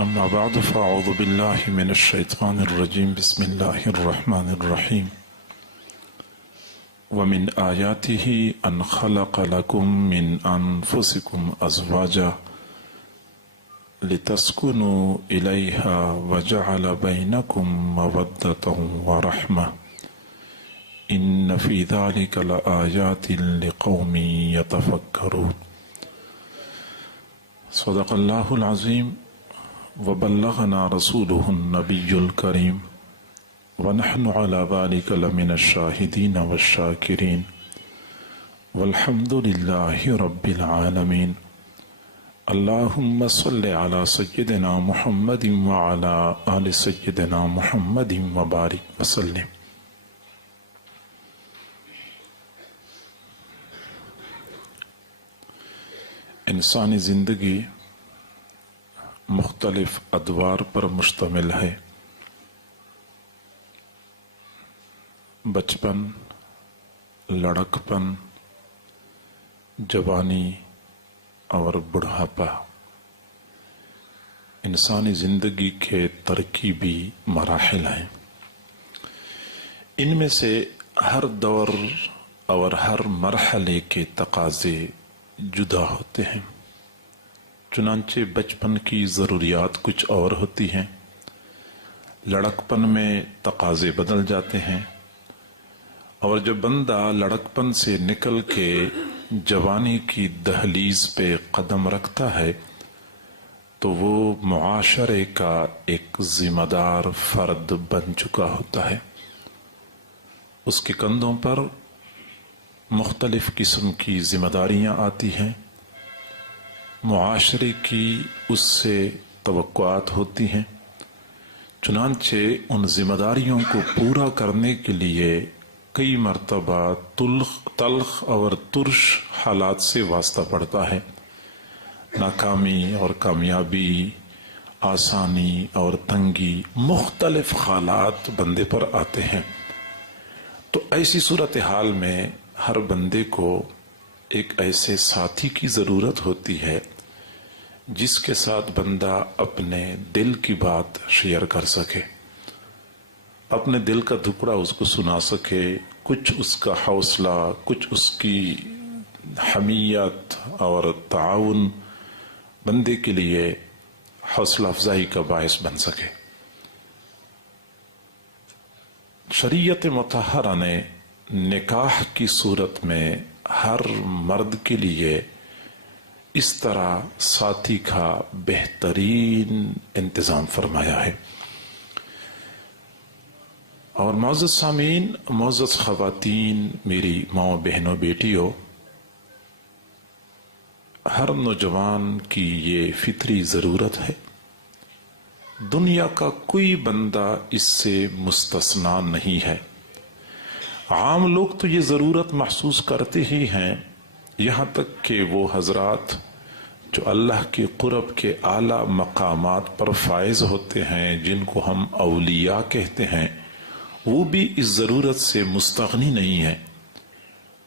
أما بعد فأعوذ بالله من الشيطان الرجيم بسم الله الرحمن الرحيم ومن آياته أن خلق لكم من أنفسكم أزواجا لتسكنوا إليها وجعل بينكم مودة ورحمة إن في ذلك لآيات لقوم يتفكرون صدق الله العظيم وبلغنا رسوله النبي الكريم ونحن على ذلك لمن الشاهدين والشاكرين والحمد لله رب العالمين اللهم صل على سيدنا محمد وعلى آل سيدنا محمد وبارك وسلم. انسانی زندگی مختلف ادوار پر مشتمل ہے. بچپن، لڑکپن، جوانی اور بڑھاپا انسانی زندگی کے ترکیبی مراحل ہیں. ان میں سے ہر دور اور ہر مرحلے کے تقاضے جدا ہوتے ہیں. چنانچہ بچپن کی ضروریات کچھ اور ہوتی ہیں، لڑکپن میں تقاضے بدل جاتے ہیں، اور جب بندہ لڑکپن سے نکل کے جوانی کی دہلیز پہ قدم رکھتا ہے تو وہ معاشرے کا ایک ذمہ دار فرد بن چکا ہوتا ہے. اس کے کندھوں پر مختلف قسم کی ذمہ داریاں آتی ہیں، معاشرے کی اس سے توقعات ہوتی ہیں. چنانچہ ان ذمہ داریوں کو پورا کرنے کے لیے کئی مرتبہ تلخ اور ترش حالات سے واسطہ پڑتا ہے. ناکامی اور کامیابی، آسانی اور تنگی، مختلف حالات بندے پر آتے ہیں. تو ایسی صورتحال میں ہر بندے کو ایک ایسے ساتھی کی ضرورت ہوتی ہے جس کے ساتھ بندہ اپنے دل کی بات شیئر کر سکے، اپنے دل کا دکڑا اس کو سنا سکے، کچھ اس کا حوصلہ، کچھ اس کی حمیت اور تعاون بندے کے لیے حوصلہ افزائی کا باعث بن سکے. شریعت مطہرہ نے نکاح کی صورت میں ہر مرد کے لیے اس طرح ساتھی کا بہترین انتظام فرمایا ہے. اور معزز سامعین، معزز خواتین، میری ماؤں، بہنوں، بیٹیوں، ہر نوجوان کی یہ فطری ضرورت ہے. دنیا کا کوئی بندہ اس سے مستثنا نہیں ہے. عام لوگ تو یہ ضرورت محسوس کرتے ہی ہیں، یہاں تک کہ وہ حضرات جو اللہ کے قرب کے اعلیٰ مقامات پر فائز ہوتے ہیں، جن کو ہم اولیاء کہتے ہیں، وہ بھی اس ضرورت سے مستغنی نہیں ہیں.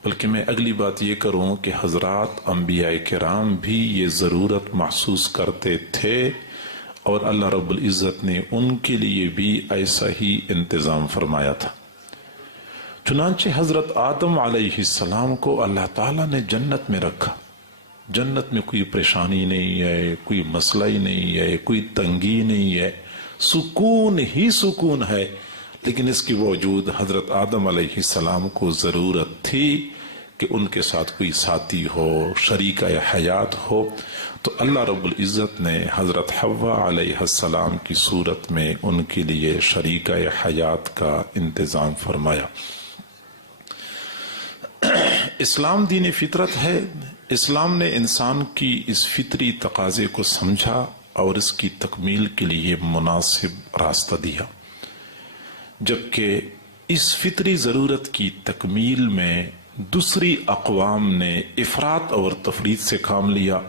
بلکہ میں اگلی بات یہ کروں کہ حضرات انبیاء کرام بھی یہ ضرورت محسوس کرتے تھے، اور اللہ رب العزت نے ان کے لیے بھی ایسا ہی انتظام فرمایا تھا. چنانچہ حضرت آدم علیہ السلام کو اللہ تعالیٰ نے جنت میں رکھا. جنت میں کوئی پریشانی نہیں ہے، کوئی مسئلہ ہی نہیں ہے، کوئی تنگی نہیں ہے، سکون ہی سکون ہے. لیکن اس کے باوجود حضرت آدم علیہ السلام کو ضرورت تھی کہ ان کے ساتھ کوئی ساتھی ہو، شریکہ حیات ہو. تو اللہ رب العزت نے حضرت حوا علیہ السلام کی صورت میں ان کے لیے شریکہ حیات کا انتظام فرمایا. اسلام دین فطرت ہے. اسلام نے انسان کی اس فطری تقاضے کو سمجھا اور اس کی تکمیل کے لیے مناسب راستہ دیا. جبکہ اس فطری ضرورت کی تکمیل میں دوسری اقوام نے افراط اور تفریط سے کام لیا.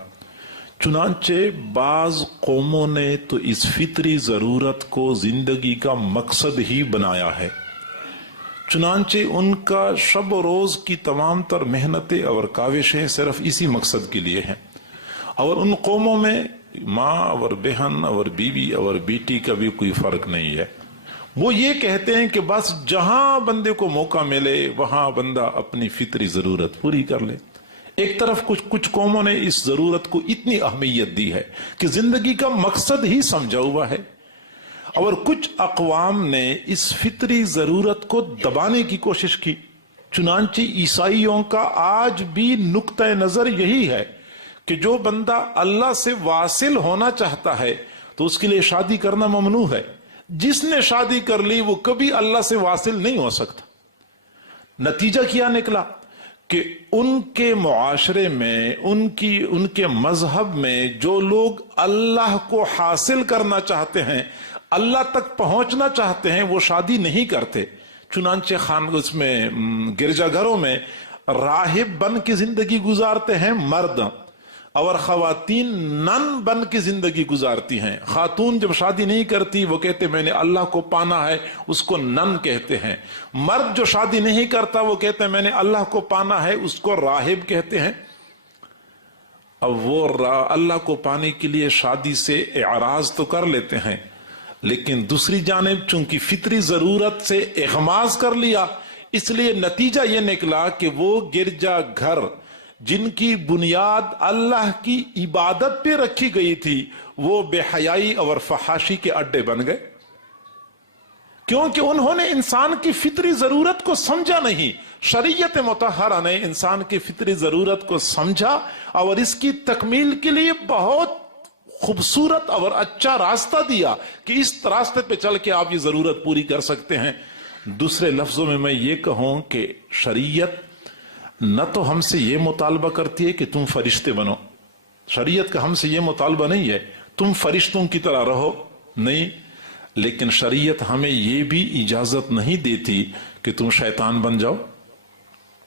چنانچہ بعض قوموں نے تو اس فطری ضرورت کو زندگی کا مقصد ہی بنایا ہے. چنانچہ ان کا شب و روز کی تمام تر محنتیں اور کاوشیں صرف اسی مقصد کے لیے ہیں. اور ان قوموں میں ماں اور بہن اور بیوی اور بیٹی کا بھی کوئی فرق نہیں ہے. وہ یہ کہتے ہیں کہ بس جہاں بندے کو موقع ملے وہاں بندہ اپنی فطری ضرورت پوری کر لے. ایک طرف کچھ قوموں نے اس ضرورت کو اتنی اہمیت دی ہے کہ زندگی کا مقصد ہی سمجھا ہوا ہے، اور کچھ اقوام نے اس فطری ضرورت کو دبانے کی کوشش کی. چنانچہ عیسائیوں کا آج بھی نقطہ نظر یہی ہے کہ جو بندہ اللہ سے واصل ہونا چاہتا ہے تو اس کے لیے شادی کرنا ممنوع ہے. جس نے شادی کر لی وہ کبھی اللہ سے واصل نہیں ہو سکتا. نتیجہ کیا نکلا کہ ان کے معاشرے میں، ان کے مذہب میں جو لوگ اللہ کو حاصل کرنا چاہتے ہیں، اللہ تک پہنچنا چاہتے ہیں، وہ شادی نہیں کرتے. چنانچہ اس میں گرجا گھروں میں راہب بن کی زندگی گزارتے ہیں مرد، اور خواتین نن بن کی زندگی گزارتی ہیں. خاتون جب شادی نہیں کرتی وہ کہتے میں نے اللہ کو پانا ہے، اس کو نن کہتے ہیں. مرد جو شادی نہیں کرتا وہ کہتے ہیں میں نے اللہ کو پانا ہے، اس کو راہب کہتے ہیں. اب وہ اللہ کو پانے کے لیے شادی سے اعراض تو کر لیتے ہیں، لیکن دوسری جانب چونکہ فطری ضرورت سے اغماض کر لیا، اس لیے نتیجہ یہ نکلا کہ وہ گرجا گھر جن کی بنیاد اللہ کی عبادت پہ رکھی گئی تھی وہ بے حیائی اور فحاشی کے اڈے بن گئے، کیونکہ انہوں نے انسان کی فطری ضرورت کو سمجھا نہیں. شریعت مطہرہ نے انسان کی فطری ضرورت کو سمجھا اور اس کی تکمیل کے لیے بہت خوبصورت اور اچھا راستہ دیا کہ اس راستے پہ چل کے آپ یہ ضرورت پوری کر سکتے ہیں. دوسرے لفظوں میں یہ کہوں کہ شریعت نہ تو ہم سے یہ مطالبہ کرتی ہے کہ تم فرشتے بنو، شریعت کا ہم سے یہ مطالبہ نہیں ہے تم فرشتوں کی طرح رہو، نہیں، لیکن شریعت ہمیں یہ بھی اجازت نہیں دیتی کہ تم شیطان بن جاؤ.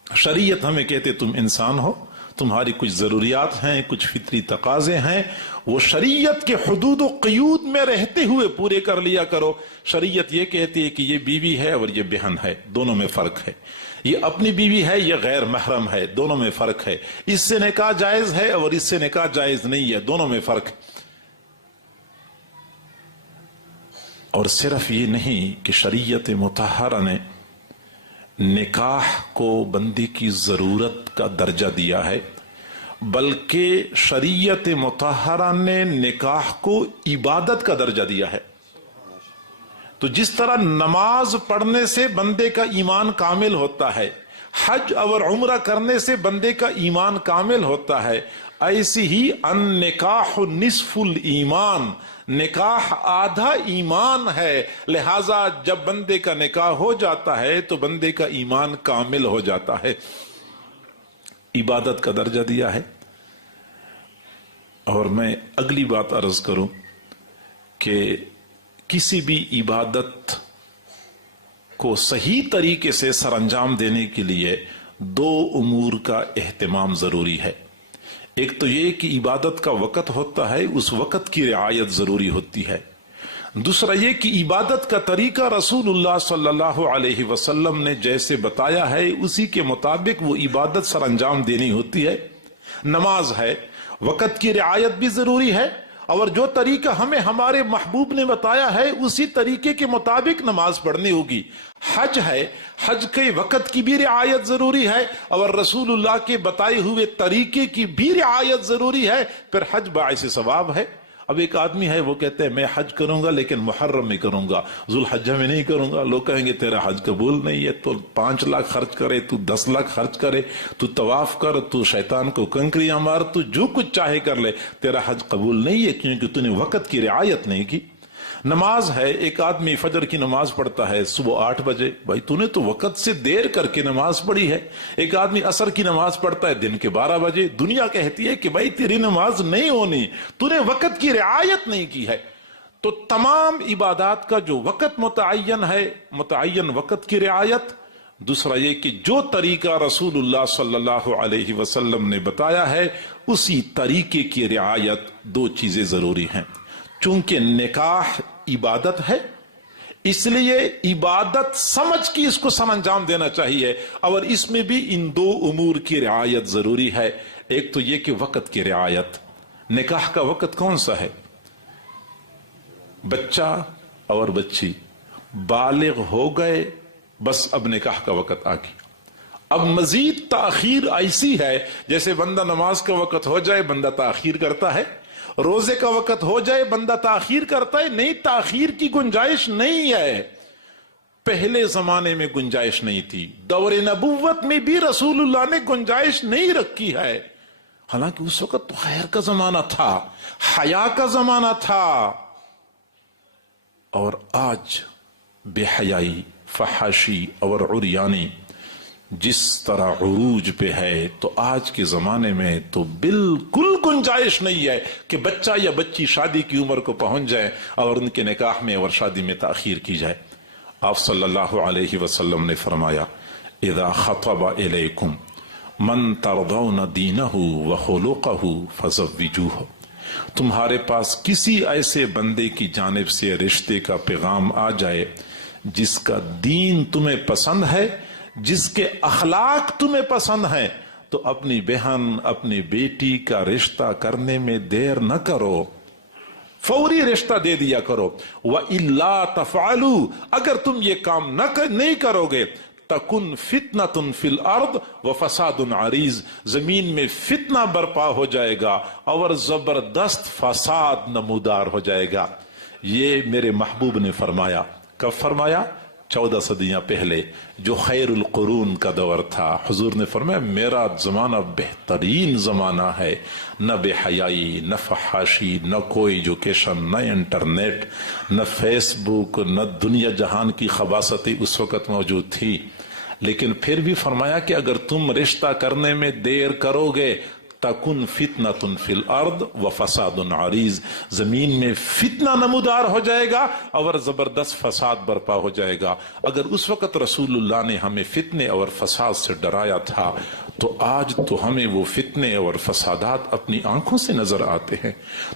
شریعت ہمیں کہتے تم انسان ہو، تمہاری کچھ ضروریات ہیں، کچھ فطری تقاضے ہیں، وہ شریعت کے حدود و قیود میں رہتے ہوئے پورے کر لیا کرو. شریعت یہ کہتی ہے کہ یہ بیوی ہے اور یہ بہن ہے، دونوں میں فرق ہے. یہ اپنی بیوی ہے، یہ غیر محرم ہے، دونوں میں فرق ہے. اس سے نکاح جائز ہے اور اس سے نکاح جائز نہیں ہے، دونوں میں فرق ہے. اور صرف یہ نہیں کہ شریعت مطہرہ نے نکاح کو بندے کی ضرورت کا درجہ دیا ہے، بلکہ شریعت مطہرہ نے نکاح کو عبادت کا درجہ دیا ہے. تو جس طرح نماز پڑھنے سے بندے کا ایمان کامل ہوتا ہے، حج اور عمرہ کرنے سے بندے کا ایمان کامل ہوتا ہے، ایسی ہی النکاح نصف الایمان، نکاح آدھا ایمان ہے. لہذا جب بندے کا نکاح ہو جاتا ہے تو بندے کا ایمان کامل ہو جاتا ہے. عبادت کا درجہ دیا ہے. اور میں اگلی بات عرض کروں کہ کسی بھی عبادت کو صحیح طریقے سے سر انجام دینے کے لیے دو امور کا اہتمام ضروری ہے. ایک تو یہ کہ عبادت کا وقت ہوتا ہے، اس وقت کی رعایت ضروری ہوتی ہے. دوسرا یہ کہ عبادت کا طریقہ رسول اللہ صلی اللہ علیہ وسلم نے جیسے بتایا ہے اسی کے مطابق وہ عبادت سر انجام دینی ہوتی ہے. نماز ہے، وقت کی رعایت بھی ضروری ہے، اور جو طریقہ ہمیں ہمارے محبوب نے بتایا ہے اسی طریقے کے مطابق نماز پڑھنی ہوگی. حج ہے، حج کے وقت کی بھی رعایت ضروری ہے اور رسول اللہ کے بتائے ہوئے طریقے کی بھی رعایت ضروری ہے، پھر حج باعث ثواب ہے. اب ایک آدمی ہے وہ کہتے ہیں میں حج کروں گا لیکن محرم میں کروں گا، ذوالحجہ میں نہیں کروں گا. لوگ کہیں گے تیرا حج قبول نہیں ہے، تو 5 لاکھ خرچ کرے، تو 10 لاکھ خرچ کرے، تو طواف کر، تو شیطان کو کنکریاں مار، تو جو کچھ چاہے کر لے، تیرا حج قبول نہیں ہے کیونکہ تو نے وقت کی رعایت نہیں کی. نماز ہے، ایک آدمی فجر کی نماز پڑھتا ہے صبح 8 بجے، بھائی تو نے تو وقت سے دیر کر کے نماز پڑھی ہے. ایک آدمی عصر کی نماز پڑھتا ہے دن کے 12 بجے. دنیا کہتی ہے کہ بھائی تیری نماز نہیں ہونی، تو نے وقت کی رعایت نہیں کی ہے. تو تمام عبادات کا جو وقت متعین ہے، متعین وقت کی رعایت. دوسرا یہ کہ جو طریقہ رسول اللہ صلی اللہ علیہ وسلم نے بتایا ہے اسی طریقے کی رعایت. دو چیزیں ضروری ہیں. چونکہ نکاح عبادت ہے اس لیے عبادت سمجھ کی اس کو سر انجام دینا چاہیے، اور اس میں بھی ان دو امور کی رعایت ضروری ہے. ایک تو یہ کہ وقت کی رعایت، نکاح کا وقت کون سا ہے؟ بچہ اور بچی بالغ ہو گئے، بس اب نکاح کا وقت آ گیا۔ اب مزید تاخیر ایسی ہے جیسے بندہ نماز کا وقت ہو جائے بندہ تاخیر کرتا ہے، روزے کا وقت ہو جائے بندہ تاخیر کرتا ہے۔ نہیں، تاخیر کی گنجائش نہیں ہے۔ پہلے زمانے میں گنجائش نہیں تھی، دور نبوت میں بھی رسول اللہ نے گنجائش نہیں رکھی ہے، حالانکہ اس وقت تو خیر کا زمانہ تھا، حیا کا زمانہ تھا۔ اور آج بے حیائی، فحاشی اور عریانی جس طرح عروج پہ ہے، تو آج کے زمانے میں تو بالکل گنجائش نہیں ہے کہ بچہ یا بچی شادی کی عمر کو پہنچ جائے اور ان کے نکاح میں اور شادی میں تاخیر کی جائے۔ آپ صلی اللہ علیہ وسلم نے فرمایا، اذا خطب الیکم من ترضون دینہ وخلقہ فزوجوہ، تمہارے پاس کسی ایسے بندے کی جانب سے رشتے کا پیغام آ جائے جس کا دین تمہیں پسند ہے، جس کے اخلاق تمہیں پسند ہے، تو اپنی بہن، اپنی بیٹی کا رشتہ کرنے میں دیر نہ کرو، فوری رشتہ دے دیا کرو۔ وَإِلَّا تَفْعَلُوا، اگر تم یہ کام نہیں کرو گے، تَكُنْ فِتْنَةٌ فِي الْأَرْضِ وَفَسَادٌ عَرِيضٌ، زمین میں فتنہ برپا ہو جائے گا اور زبردست فساد نمودار ہو جائے گا۔ یہ میرے محبوب نے فرمایا۔ کب فرمایا؟ 14 صدیاں پہلے، جو خیر القرون کا دور تھا۔ حضور نے فرمایا میرا زمانہ بہترین زمانہ ہے، نہ بے حیائی، نہ فحاشی، نہ کوئی ایجوکیشن، نہ انٹرنیٹ، نہ فیس بک، نہ دنیا جہان کی خباثتیں اس وقت موجود تھی۔ لیکن پھر بھی فرمایا کہ اگر تم رشتہ کرنے میں دیر کرو گے، تکن فتنۃ فی الارض وفساد عریض، زمین میں فتنہ نمودار ہو جائے گا اور زبردست فساد برپا ہو جائے گا۔ اگر اس وقت رسول اللہ نے ہمیں فتنے اور فساد سے ڈرایا تھا، تو آج تو ہمیں وہ فتنے اور فسادات اپنی آنکھوں سے نظر آتے ہیں۔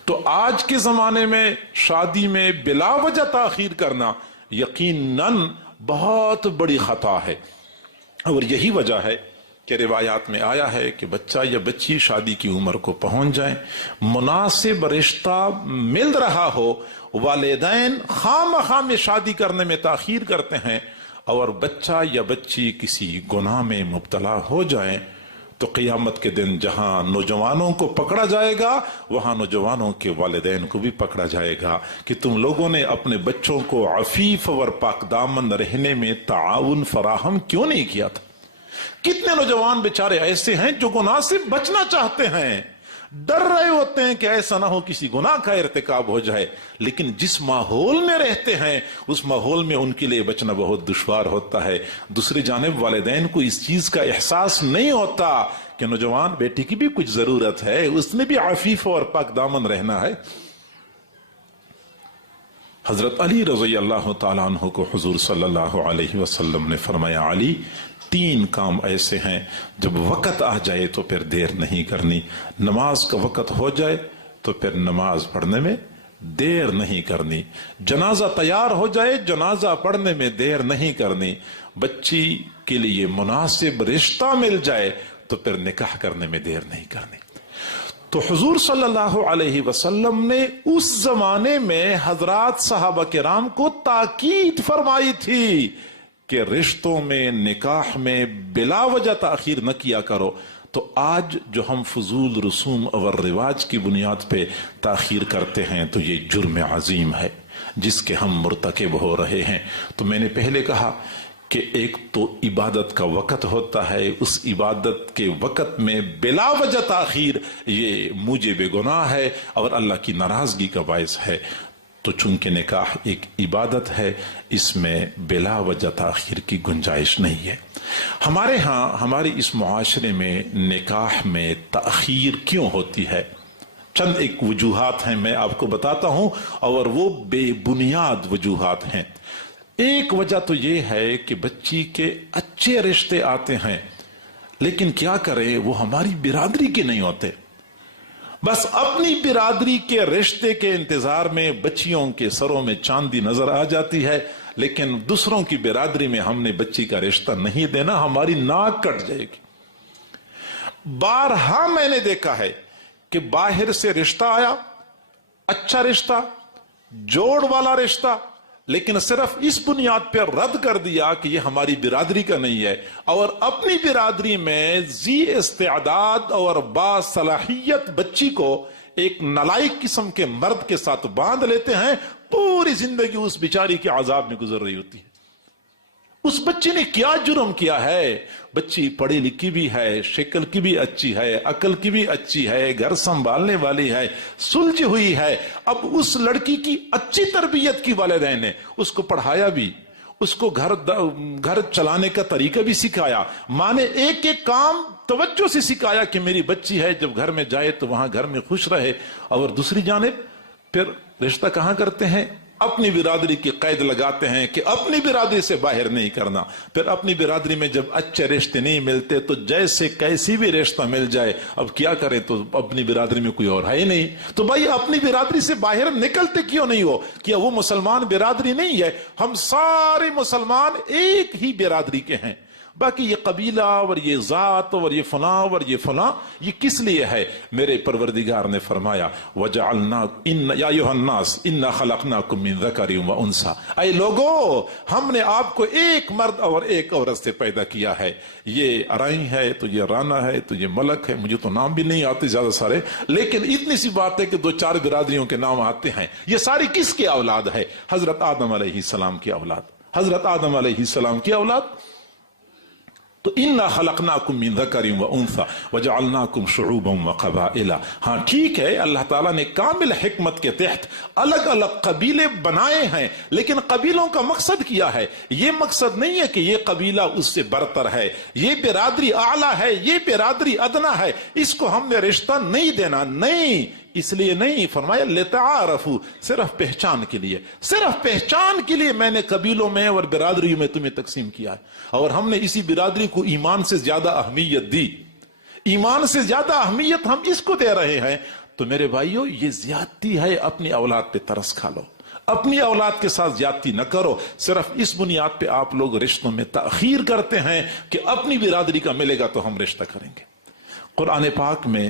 تو آج کے زمانے میں شادی میں بلا وجہ تاخیر کرنا یقیناً بہت بڑی خطا ہے، اور یہی وجہ ہے کہ روایات میں آیا ہے کہ بچہ یا بچی شادی کی عمر کو پہنچ جائیں، مناسب رشتہ مل رہا ہو، والدین خام خام میں شادی کرنے میں تاخیر کرتے ہیں، اور بچہ یا بچی کسی گناہ میں مبتلا ہو جائیں، تو قیامت کے دن جہاں نوجوانوں کو پکڑا جائے گا، وہاں نوجوانوں کے والدین کو بھی پکڑا جائے گا کہ تم لوگوں نے اپنے بچوں کو عفیف اور پاک دامن رہنے میں تعاون فراہم کیوں نہیں کیا تھا۔ کتنے نوجوان بیچارے ایسے ہیں جو گناہ سے بچنا چاہتے ہیں، ڈر رہے ہوتے ہیں کہ ایسا نہ ہو کسی گناہ کا ارتکاب ہو جائے، لیکن جس ماحول میں رہتے ہیں اس ماحول میں ان کے لیے بچنا بہت دشوار ہوتا ہے۔ دوسری جانب والدین کو اس چیز کا احساس نہیں ہوتا کہ نوجوان بیٹی کی بھی کچھ ضرورت ہے، اس نے بھی عفیف اور پاک دامن رہنا ہے۔ حضرت علی رضی اللہ تعالیٰ عنہ کو حضور صلی اللہ علیہ وسلم نے فرمایا، علی 3 کام ایسے ہیں جب وقت آ جائے تو پھر دیر نہیں کرنی، نماز کا وقت ہو جائے تو پھر نماز پڑھنے میں دیر نہیں کرنی، جنازہ تیار ہو جائے جنازہ پڑھنے میں دیر نہیں کرنی، بچی کے لیے مناسب رشتہ مل جائے تو پھر نکاح کرنے میں دیر نہیں کرنی۔ تو حضور صلی اللہ علیہ وسلم نے اس زمانے میں حضرات صحابہ کرام کو تاکید فرمائی تھی کہ رشتوں میں، نکاح میں بلا وجہ تاخیر نہ کیا کرو۔ تو آج جو ہم فضول رسوم اور رواج کی بنیاد پہ تاخیر کرتے ہیں تو یہ جرم عظیم ہے جس کے ہم مرتکب ہو رہے ہیں۔ تو میں نے پہلے کہا کہ ایک تو عبادت کا وقت ہوتا ہے، اس عبادت کے وقت میں بلا وجہ تاخیر یہ موجب گناہ ہے اور اللہ کی ناراضگی کا باعث ہے۔ تو چونکہ نکاح ایک عبادت ہے، اس میں بلا وجہ تاخیر کی گنجائش نہیں ہے۔ ہمارے ہاں، ہمارے اس معاشرے میں نکاح میں تاخیر کیوں ہوتی ہے؟ چند ایک وجوہات ہیں، میں آپ کو بتاتا ہوں، اور وہ بے بنیاد وجوہات ہیں۔ ایک وجہ تو یہ ہے کہ بچی کے اچھے رشتے آتے ہیں، لیکن کیا کریں وہ ہماری برادری کے نہیں ہوتے۔ بس اپنی برادری کے رشتے کے انتظار میں بچیوں کے سروں میں چاندی نظر آ جاتی ہے، لیکن دوسروں کی برادری میں ہم نے بچی کا رشتہ نہیں دینا، ہماری ناک کٹ جائے گی۔ بارہا میں نے دیکھا ہے کہ باہر سے رشتہ آیا، اچھا رشتہ، جوڑ والا رشتہ، لیکن صرف اس بنیاد پر رد کر دیا کہ یہ ہماری برادری کا نہیں ہے، اور اپنی برادری میں ذی استعداد اور باصلاحیت بچی کو ایک نالائق قسم کے مرد کے ساتھ باندھ لیتے ہیں، پوری زندگی اس بیچاری کے عذاب میں گزر رہی ہوتی ہے۔ اس بچی نے کیا جرم کیا ہے؟ بچی پڑھی لکھی بھی ہے، شکل کی بھی اچھی ہے، عقل کی بھی اچھی ہے، گھر سنبھالنے والی ہے، سلجھی ہوئی ہے۔ اب اس لڑکی کی اچھی تربیت کی والدین نے اس کو پڑھایا بھی، اس کو گھر چلانے کا طریقہ بھی سکھایا، ماں نے ایک ایک کام توجہ سے سکھایا کہ میری بچی ہے جب گھر میں جائے تو وہاں گھر میں خوش رہے۔ اور دوسری جانب پھر رشتہ کہاں کرتے ہیں؟ اپنی برادری کی قید لگاتے ہیں کہ اپنی برادری سے باہر نہیں کرنا۔ پھر اپنی برادری میں جب اچھے رشتے نہیں ملتے تو جیسے کیسی بھی رشتہ مل جائے، اب کیا کریں، تو اپنی برادری میں کوئی اور ہے ہی نہیں، تو بھائی اپنی برادری سے باہر نکلتے کیوں نہیں ہو؟ کیا وہ مسلمان برادری نہیں ہے؟ ہم سارے مسلمان ایک ہی برادری کے ہیں، باقی یہ قبیلہ اور یہ ذات اور یہ فلاں اور یہ فلاں، یہ کس لیے ہے؟ میرے پروردگار نے فرمایا یا ایھا الناس انا خلقناکم من ذکر و انثی، اے لوگو ہم نے آپ کو ایک مرد اور ایک عورت سے پیدا کیا ہے۔ یہ ارائیں ہے تو یہ رانا ہے تو یہ ملک ہے، مجھے تو نام بھی نہیں آتے زیادہ سارے، لیکن اتنی سی بات ہے کہ 2-4 برادریوں کے نام آتے ہیں۔ یہ ساری کس کی اولاد ہے؟ حضرت آدم علیہ السلام کی اولاد، حضرت آدم علیہ السلام کی اولاد۔ تو انا خلقناکم من ذکر و انثی وجعلناکم شعوبا وقبائل۔ ہاں ٹھیک ہے، اللہ تعالیٰ نے کامل حکمت کے تحت الگ الگ قبیلے بنائے ہیں، لیکن قبیلوں کا مقصد کیا ہے؟ یہ مقصد نہیں ہے کہ یہ قبیلہ اس سے برتر ہے، یہ برادری اعلیٰ ہے، یہ برادری ادنا ہے، اس کو ہم نے رشتہ نہیں دینا، نہیں، اس لیے نہیں، فرمایا لتعارفوا، صرف پہچان کے لیے، صرف پہچان کے لیے میں نے قبیلوں میں اور برادریوں میں تمہیں تقسیم کیا ہے، اور ہم نے اسی برادری کو ایمان سے زیادہ اہمیت دی، ایمان سے زیادہ اہمیت ہم اس کو دے رہے ہیں۔ تو میرے بھائیو، یہ زیادتی ہے، اپنی اولاد پہ ترس کھا لو، اپنی اولاد کے ساتھ زیادتی نہ کرو۔ صرف اس بنیاد پہ آپ لوگ رشتوں میں تاخیر کرتے ہیں کہ اپنی برادری کا ملے گا تو ہم رشتہ کریں گے۔ قرآن پاک میں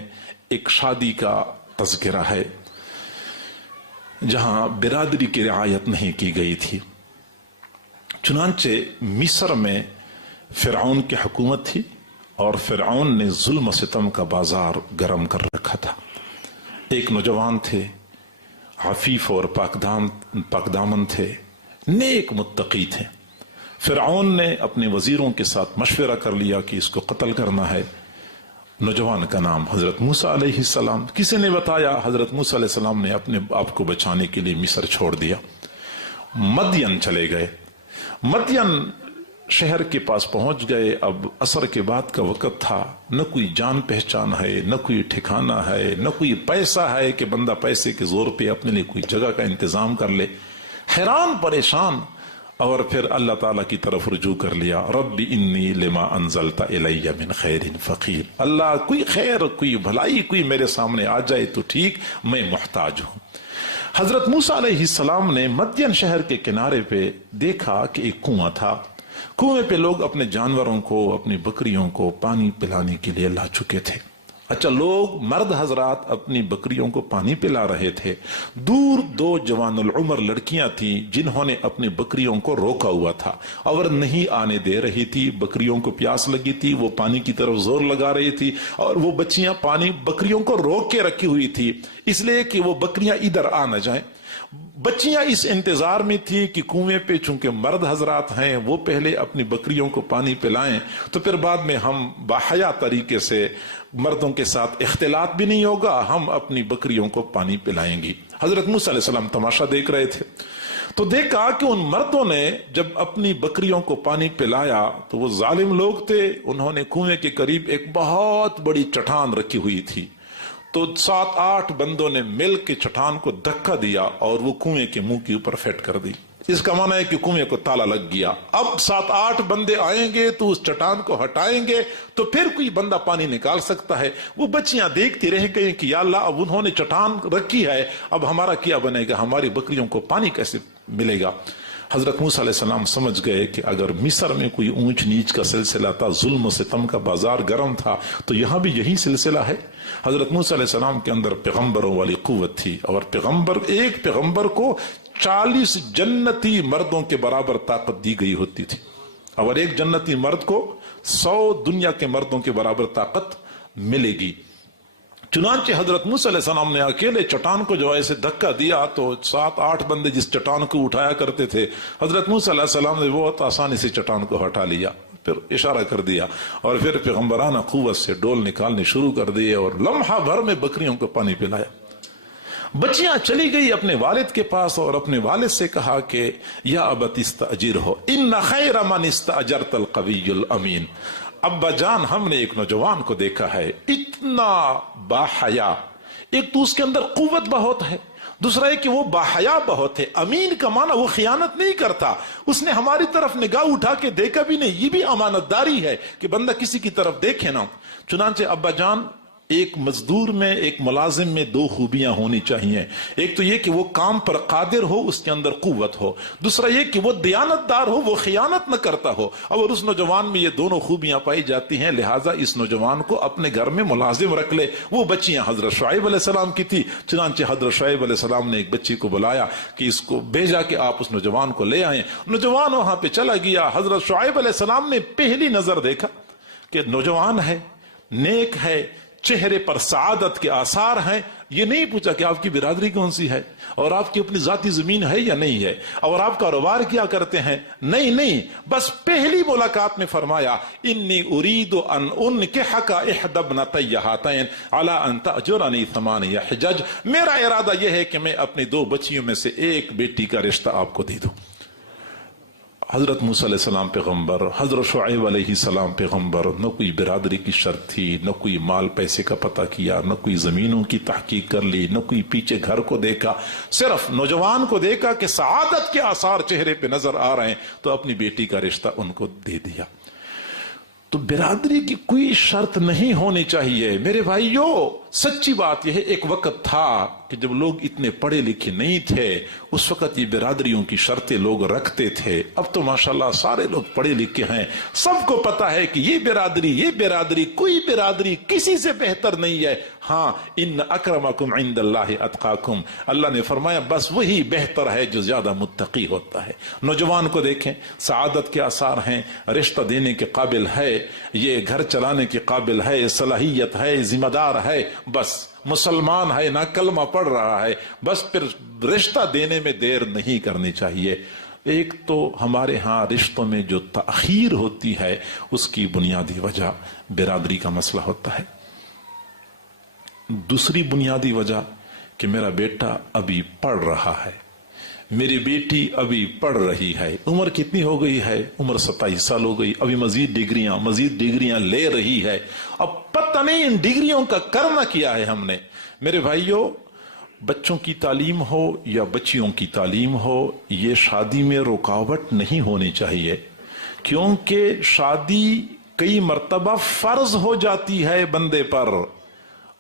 ایک شادی کا تذکرہ ہے جہاں برادری کی رعایت نہیں کی گئی تھی۔ چنانچہ مصر میں فرعون کی حکومت تھی اور فرعون نے ظلم و ستم کا بازار گرم کر رکھا تھا۔ ایک نوجوان تھے، عفیف اور پاک دامن تھے، نیک متقی تھے۔ فرعون نے اپنے وزیروں کے ساتھ مشورہ کر لیا کہ اس کو قتل کرنا ہے۔ نوجوان کا نام حضرت موسیٰ علیہ السلام، کسی نے بتایا، حضرت موسیٰ علیہ السلام نے اپنے آپ کو بچانے کے لیے مصر چھوڑ دیا، مدین چلے گئے۔ مدین شہر کے پاس پہنچ گئے۔ اب عصر کے بعد کا وقت تھا، نہ کوئی جان پہچان ہے، نہ کوئی ٹھکانہ ہے، نہ کوئی پیسہ ہے کہ بندہ پیسے کے زور پہ اپنے لیے کوئی جگہ کا انتظام کر لے۔ حیران پریشان، اور پھر اللہ تعالیٰ کی طرف رجوع کر لیا، رب انی لما انزلت الی من خیر فقیر، اللہ کوئی خیر، کوئی بھلائی، کوئی میرے سامنے آ جائے تو ٹھیک، میں محتاج ہوں۔ حضرت موسیٰ علیہ السلام نے مدین شہر کے کنارے پہ دیکھا کہ ایک کنواں تھا، کنویں پہ لوگ اپنے جانوروں کو، اپنی بکریوں کو پانی پلانے کے لیے لا چکے تھے۔ اچھا، لوگ مرد حضرات اپنی بکریوں کو پانی پلا رہے تھے۔ دور 2 جوان العمر لڑکیاں تھیں جنہوں نے اپنی بکریوں کو روکا ہوا تھا اور نہیں آنے دے رہی تھی۔ بکریوں کو پیاس لگی تھی، وہ پانی کی طرف زور لگا رہی تھی، اور وہ بچیاں پانی بکریوں کو روک کے رکھی ہوئی تھی اس لیے کہ وہ بکریاں ادھر آ نہ جائیں۔ بچیاں اس انتظار میں تھی کہ کنویں پہ چونکہ مرد حضرات ہیں، وہ پہلے اپنی بکریوں کو پانی پلائیں تو پھر بعد میں ہم باحیا طریقے سے، مردوں کے ساتھ اختلاط بھی نہیں ہوگا، ہم اپنی بکریوں کو پانی پلائیں گی۔ حضرت موسیٰ علیہ السلام تماشا دیکھ رہے تھے تو دیکھا کہ ان مردوں نے جب اپنی بکریوں کو پانی پلایا تو وہ ظالم لوگ تھے، انہوں نے کنویں کے قریب ایک بہت بڑی چٹان رکھی ہوئی تھی، تو 7-8 بندوں نے مل کے چٹان کو دھکا دیا اور وہ کنویں کے منہ کے اوپر فٹ کر دی۔ اس کا معنی ہے کہ کنویں کو تالا لگ گیا۔ اب 7-8 بندے آئیں گے تو اس چٹان کو ہٹائیں گے تو پھر کوئی بندہ پانی نکال سکتا ہے۔ وہ بچیاں دیکھتی رہ گئی کہ یا اللہ، اب انہوں نے چٹان رکھی ہے، اب ہمارا کیا بنے گا، ہماری بکریوں کو پانی کیسے ملے گا؟ حضرت موسیٰ علیہ السلام سمجھ گئے کہ اگر مصر میں کوئی اونچ نیچ کا سلسلہ تھا، ظلم و ستم کا بازار گرم تھا، تو یہاں بھی یہی سلسلہ ہے۔ حضرت موسیٰ علیہ السلام کے اندر پیغمبروں والی قوت تھی، اور ایک پیغمبر کو 40 جنتی مردوں کے برابر طاقت دی گئی ہوتی تھی، اور ایک جنتی مرد کو 100 دنیا کے مردوں کے برابر طاقت ملے گی۔ چنانچہ حضرت موسیٰ علیہ السلام نے اکیلے چٹان کو جو ایسے دھکا دیا تو 7-8 بندے جس چٹان کو اٹھایا کرتے تھے، حضرت موسیٰ علیہ السلام نے بہت آسانی سے چٹان کو ہٹا لیا، پھر اشارہ کر دیا، اور پھر پیغمبرانہ قوت سے ڈول نکالنے شروع کر دیے، اور لمحہ بھر میں بکریوں کو پانی پلایا۔ بچیاں چلی گئی اپنے والد کے پاس اور اپنے والد سے کہا کہ یا ابت استاجرہ ان خیر من استاجرت القوی الامین۔ ابا جان، ہم نے ایک نوجوان کو دیکھا ہے، اتنا باحیا، ایک تو اس کے اندر قوت بہت ہے، دوسرا ہے کہ وہ باحیا بہت ہے، امین کا معنی وہ خیانت نہیں کرتا، اس نے ہماری طرف نگاہ اٹھا کے دیکھا بھی نہیں، یہ بھی امانت داری ہے کہ بندہ کسی کی طرف دیکھے نا۔ چنانچہ ابا جان، ایک مزدور میں، ایک ملازم میں 2 خوبیاں ہونی چاہیے، ایک تو یہ کہ وہ کام پر قادر ہو، اس کے اندر قوت ہو، دوسرا یہ کہ وہ دیانت دار ہو، وہ خیانت نہ کرتا ہو، اور اس نوجوان میں یہ دونوں خوبیاں پائی جاتی ہیں، لہٰذا اس نوجوان کو اپنے گھر میں ملازم رکھ لے۔ وہ بچیاں حضرت شعیب علیہ السلام کی تھی، چنانچہ حضرت شعیب علیہ السلام نے ایک بچی کو بلایا کہ اس کو بھیجا کہ آپ اس نوجوان کو لے آئیں۔ نوجوان وہاں پہ چلا گیا، حضرت شعیب علیہ السلام نے پہلی نظر دیکھا کہ نوجوان ہے، نیک ہے، چہرے پر سعادت کے آثار ہیں، یہ نہیں پوچھا کہ آپ کی برادری کون سی ہے، اور آپ کی اپنی ذاتی زمین ہے یا نہیں ہے، اور آپ کاروبار کیا کرتے ہیں، نہیں، بس پہلی ملاقات میں فرمایا انی ارید ان انکحک احدی ابنتی ہاتین علی ان تأجرنی 8 حجج، میرا ارادہ یہ ہے کہ میں اپنی 2 بچیوں میں سے ایک بیٹی کا رشتہ آپ کو دے دوں۔ حضرت موسیٰ علیہ السلام پیغمبر، حضرت شعیب علیہ السلام پیغمبر، نہ کوئی برادری کی شرط تھی، نہ کوئی مال پیسے کا پتہ کیا، نہ کوئی زمینوں کی تحقیق کر لی، نہ کوئی پیچھے گھر کو دیکھا، صرف نوجوان کو دیکھا کہ سعادت کے آثار چہرے پہ نظر آ رہے ہیں، تو اپنی بیٹی کا رشتہ ان کو دے دیا۔ تو برادری کی کوئی شرط نہیں ہونی چاہیے میرے بھائیو۔ سچی بات یہ ہے، ایک وقت تھا کہ جب لوگ اتنے پڑھے لکھے نہیں تھے، اس وقت یہ برادریوں کی شرطیں لوگ رکھتے تھے۔ اب تو ماشاءاللہ سارے لوگ پڑھے لکھے ہیں، سب کو پتا ہے کہ یہ برادری کوئی برادری کسی سے بہتر نہیں ہے۔ ہاں، ان اکرمکم عند اللہ اتقاکم، اللہ نے فرمایا بس وہی بہتر ہے جو زیادہ متقی ہوتا ہے۔ نوجوان کو دیکھیں، سعادت کے آثار ہیں، رشتہ دینے کے قابل ہے، یہ گھر چلانے کے قابل ہے، صلاحیت ہے، ذمہ دار ہے، بس مسلمان ہے، نہ کلمہ پڑھ رہا ہے، بس پھر رشتہ دینے میں دیر نہیں کرنی چاہیے۔ ایک تو ہمارے ہاں رشتوں میں جو تاخیر ہوتی ہے اس کی بنیادی وجہ برادری کا مسئلہ ہوتا ہے۔ دوسری بنیادی وجہ کہ میرا بیٹا ابھی پڑھ رہا ہے، میری بیٹی ابھی پڑھ رہی ہے، عمر کتنی ہو گئی ہے؟ عمر 27 سال ہو گئی، ابھی مزید ڈگریاں لے رہی ہے، اب پتہ نہیں ان ڈگریوں کا کرنا کیا ہے ہم نے۔ میرے بھائیوں، بچوں کی تعلیم ہو یا بچیوں کی تعلیم ہو، یہ شادی میں رکاوٹ نہیں ہونی چاہیے، کیونکہ شادی کئی مرتبہ فرض ہو جاتی ہے بندے پر،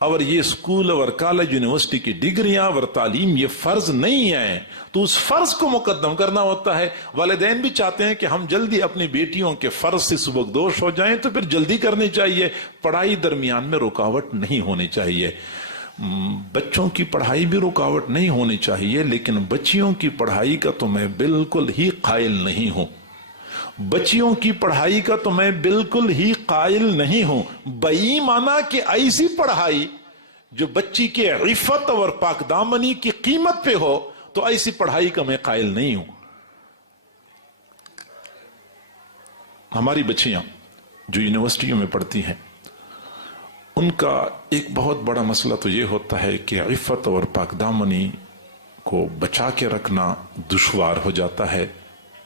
اور یہ اسکول اور کالج یونیورسٹی کی ڈگریاں اور تعلیم یہ فرض نہیں ہے، تو اس فرض کو مقدم کرنا ہوتا ہے۔ والدین بھی چاہتے ہیں کہ ہم جلدی اپنی بیٹیوں کے فرض سے سبکدوش ہو جائیں، تو پھر جلدی کرنی چاہیے، پڑھائی درمیان میں رکاوٹ نہیں ہونی چاہیے۔ بچوں کی پڑھائی بھی رکاوٹ نہیں ہونی چاہیے، لیکن بچیوں کی پڑھائی کا تو میں بالکل ہی قائل نہیں ہوں، بچیوں کی پڑھائی کا تو میں بالکل ہی قائل نہیں ہوں، بےایمانہ کہ ایسی پڑھائی جو بچی کے عفت اور پاک دامنی کی قیمت پہ ہو، تو ایسی پڑھائی کا میں قائل نہیں ہوں۔ ہماری بچیاں جو یونیورسٹیوں میں پڑھتی ہیں، ان کا ایک بہت بڑا مسئلہ تو یہ ہوتا ہے کہ عفت اور پاک دامنی کو بچا کے رکھنا دشوار ہو جاتا ہے۔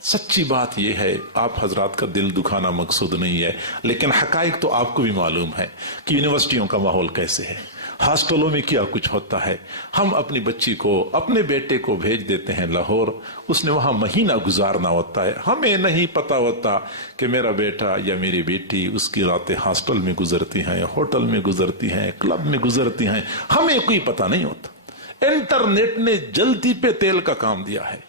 سچی بات یہ ہے، آپ حضرات کا دل دکھانا مقصود نہیں ہے، لیکن حقائق تو آپ کو بھی معلوم ہے کہ یونیورسٹیوں کا ماحول کیسے ہے، ہاسٹلوں میں کیا کچھ ہوتا ہے۔ ہم اپنی بچی کو، اپنے بیٹے کو بھیج دیتے ہیں لاہور، اس نے وہاں مہینہ گزارنا ہوتا ہے، ہمیں نہیں پتا ہوتا کہ میرا بیٹا یا میری بیٹی اس کی راتیں ہاسٹل میں گزرتی ہیں، ہوٹل میں گزرتی ہیں، کلب میں گزرتی ہیں، ہمیں کوئی پتا نہیں ہوتا۔ انٹرنیٹ نے جلدی پہ تیل کا کام دیا ہے،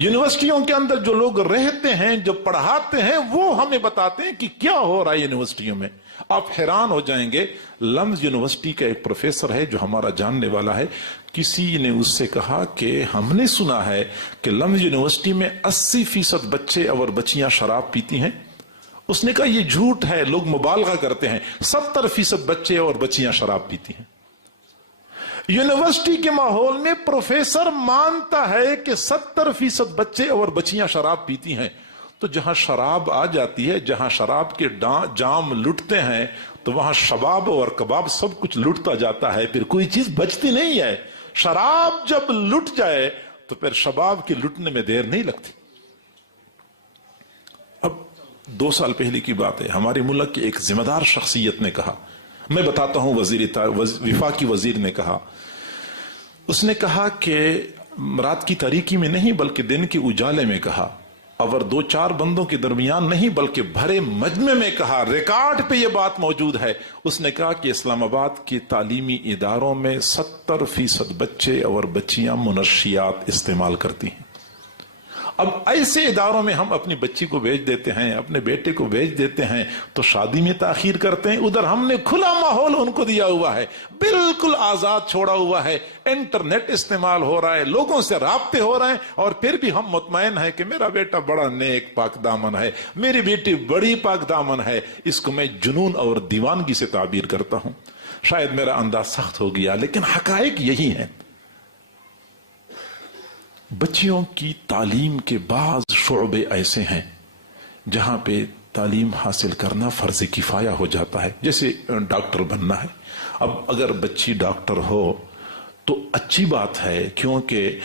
یونیورسٹیوں کے اندر جو لوگ رہتے ہیں، جو پڑھاتے ہیں، وہ ہمیں بتاتے ہیں کہ کیا ہو رہا ہے یونیورسٹیوں میں. آپ حیران ہو جائیں گے. لمز یونیورسٹی کا ایک پروفیسر ہے جو ہمارا جاننے والا ہے، کسی نے اس سے کہا کہ ہم نے سنا ہے کہ لمز یونیورسٹی میں 80% بچے اور بچیاں شراب پیتی ہیں. اس نے کہا یہ جھوٹ ہے، لوگ مبالغہ کرتے ہیں، 70% بچے اور بچیاں شراب پیتی ہیں. یونیورسٹی کے ماحول میں پروفیسر مانتا ہے کہ 70% بچے اور بچیاں شراب پیتی ہیں. تو جہاں شراب آ جاتی ہے، جہاں شراب کے جام لٹتے ہیں، تو وہاں شباب اور کباب سب کچھ لٹتا جاتا ہے، پھر کوئی چیز بچتی نہیں ہے. شراب جب لٹ جائے تو پھر شباب کے لٹنے میں دیر نہیں لگتی. اب 2 سال پہلے کی بات ہے، ہمارے ملک کی ایک ذمہ دار شخصیت نے کہا، میں بتاتا ہوں، وفاقی وزیر نے کہا، اس نے کہا کہ رات کی تاریکی میں نہیں بلکہ دن کے اجالے میں کہا، اور 2-4 بندوں کے درمیان نہیں بلکہ بھرے مجمع میں کہا، ریکارڈ پہ یہ بات موجود ہے. اس نے کہا کہ اسلام آباد کے تعلیمی اداروں میں 70% بچے اور بچیاں منشیات استعمال کرتی ہیں. اب ایسے اداروں میں ہم اپنی بچی کو بھیج دیتے ہیں، اپنے بیٹے کو بھیج دیتے ہیں، تو شادی میں تاخیر کرتے ہیں. ادھر ہم نے کھلا ماحول ان کو دیا ہوا ہے، بالکل آزاد چھوڑا ہوا ہے، انٹرنیٹ استعمال ہو رہا ہے، لوگوں سے رابطے ہو رہے ہیں، اور پھر بھی ہم مطمئن ہیں کہ میرا بیٹا بڑا نیک پاک دامن ہے، میری بیٹی بڑی پاک دامن ہے. اس کو میں جنون اور دیوانگی سے تعبیر کرتا ہوں. شاید میرا انداز سخت ہو گیا، لیکن حقائق یہی ہیں. بچیوں کی تعلیم کے بعض شعبے ایسے ہیں جہاں پہ تعلیم حاصل کرنا فرض کفایہ ہو جاتا ہے. جیسے ڈاکٹر بننا ہے. اب اگر بچی ڈاکٹر ہو تو اچھی بات ہے، کیونکہ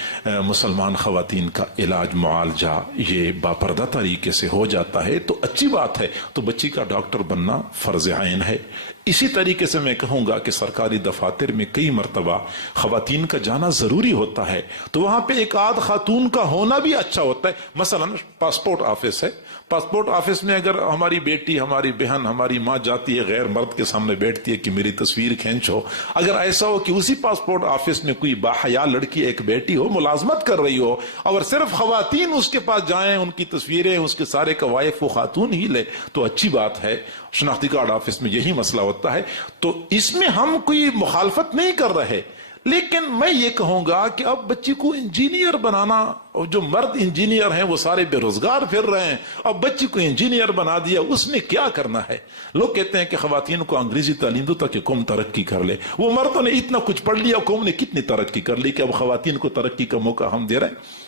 مسلمان خواتین کا علاج معالجہ یہ باپردہ طریقے سے ہو جاتا ہے، تو اچھی بات ہے. تو بچی کا ڈاکٹر بننا فرض عین ہے. اسی طریقے سے میں کہوں گا کہ سرکاری دفاتر میں کئی مرتبہ خواتین کا جانا ضروری ہوتا ہے، تو وہاں پہ ایک آدھ خاتون کا ہونا بھی اچھا ہوتا ہے. مثلا پاسپورٹ آفس ہے، پاسپورٹ آفس میں اگر ہماری بیٹی، ہماری بہن، ہماری ماں جاتی ہے، غیر مرد کے سامنے بیٹھتی ہے کہ میری تصویر کھینچو، اگر ایسا ہو کہ اسی پاسپورٹ آفس میں کوئی باحیا لڑکی ایک بیٹی ہو، ملازمت کر رہی ہو، اور صرف خواتین اس کے پاس جائیں، ان کی تصویریں، اس کے سارے قوائف وہ خاتون ہی لے، تو اچھی بات ہے. شناختی کارڈ آفس میں یہی مسئلہ ہوتا ہے، تو اس میں ہم کوئی مخالفت نہیں کر رہے. لیکن میں یہ کہوں گا کہ اب بچی کو انجینئر بنانا، اور جو مرد انجینئر ہیں وہ سارے بے روزگار پھر رہے ہیں، اب بچی کو انجینئر بنا دیا، اس میں کیا کرنا ہے؟ لوگ کہتے ہیں کہ خواتین کو انگریزی تعلیم دو تاکہ قوم ترقی کر لے. وہ مردوں نے اتنا کچھ پڑھ لیا، قوم نے کتنی ترقی کر لی کہ اب خواتین کو ترقی کا موقع ہم دے رہے ہیں.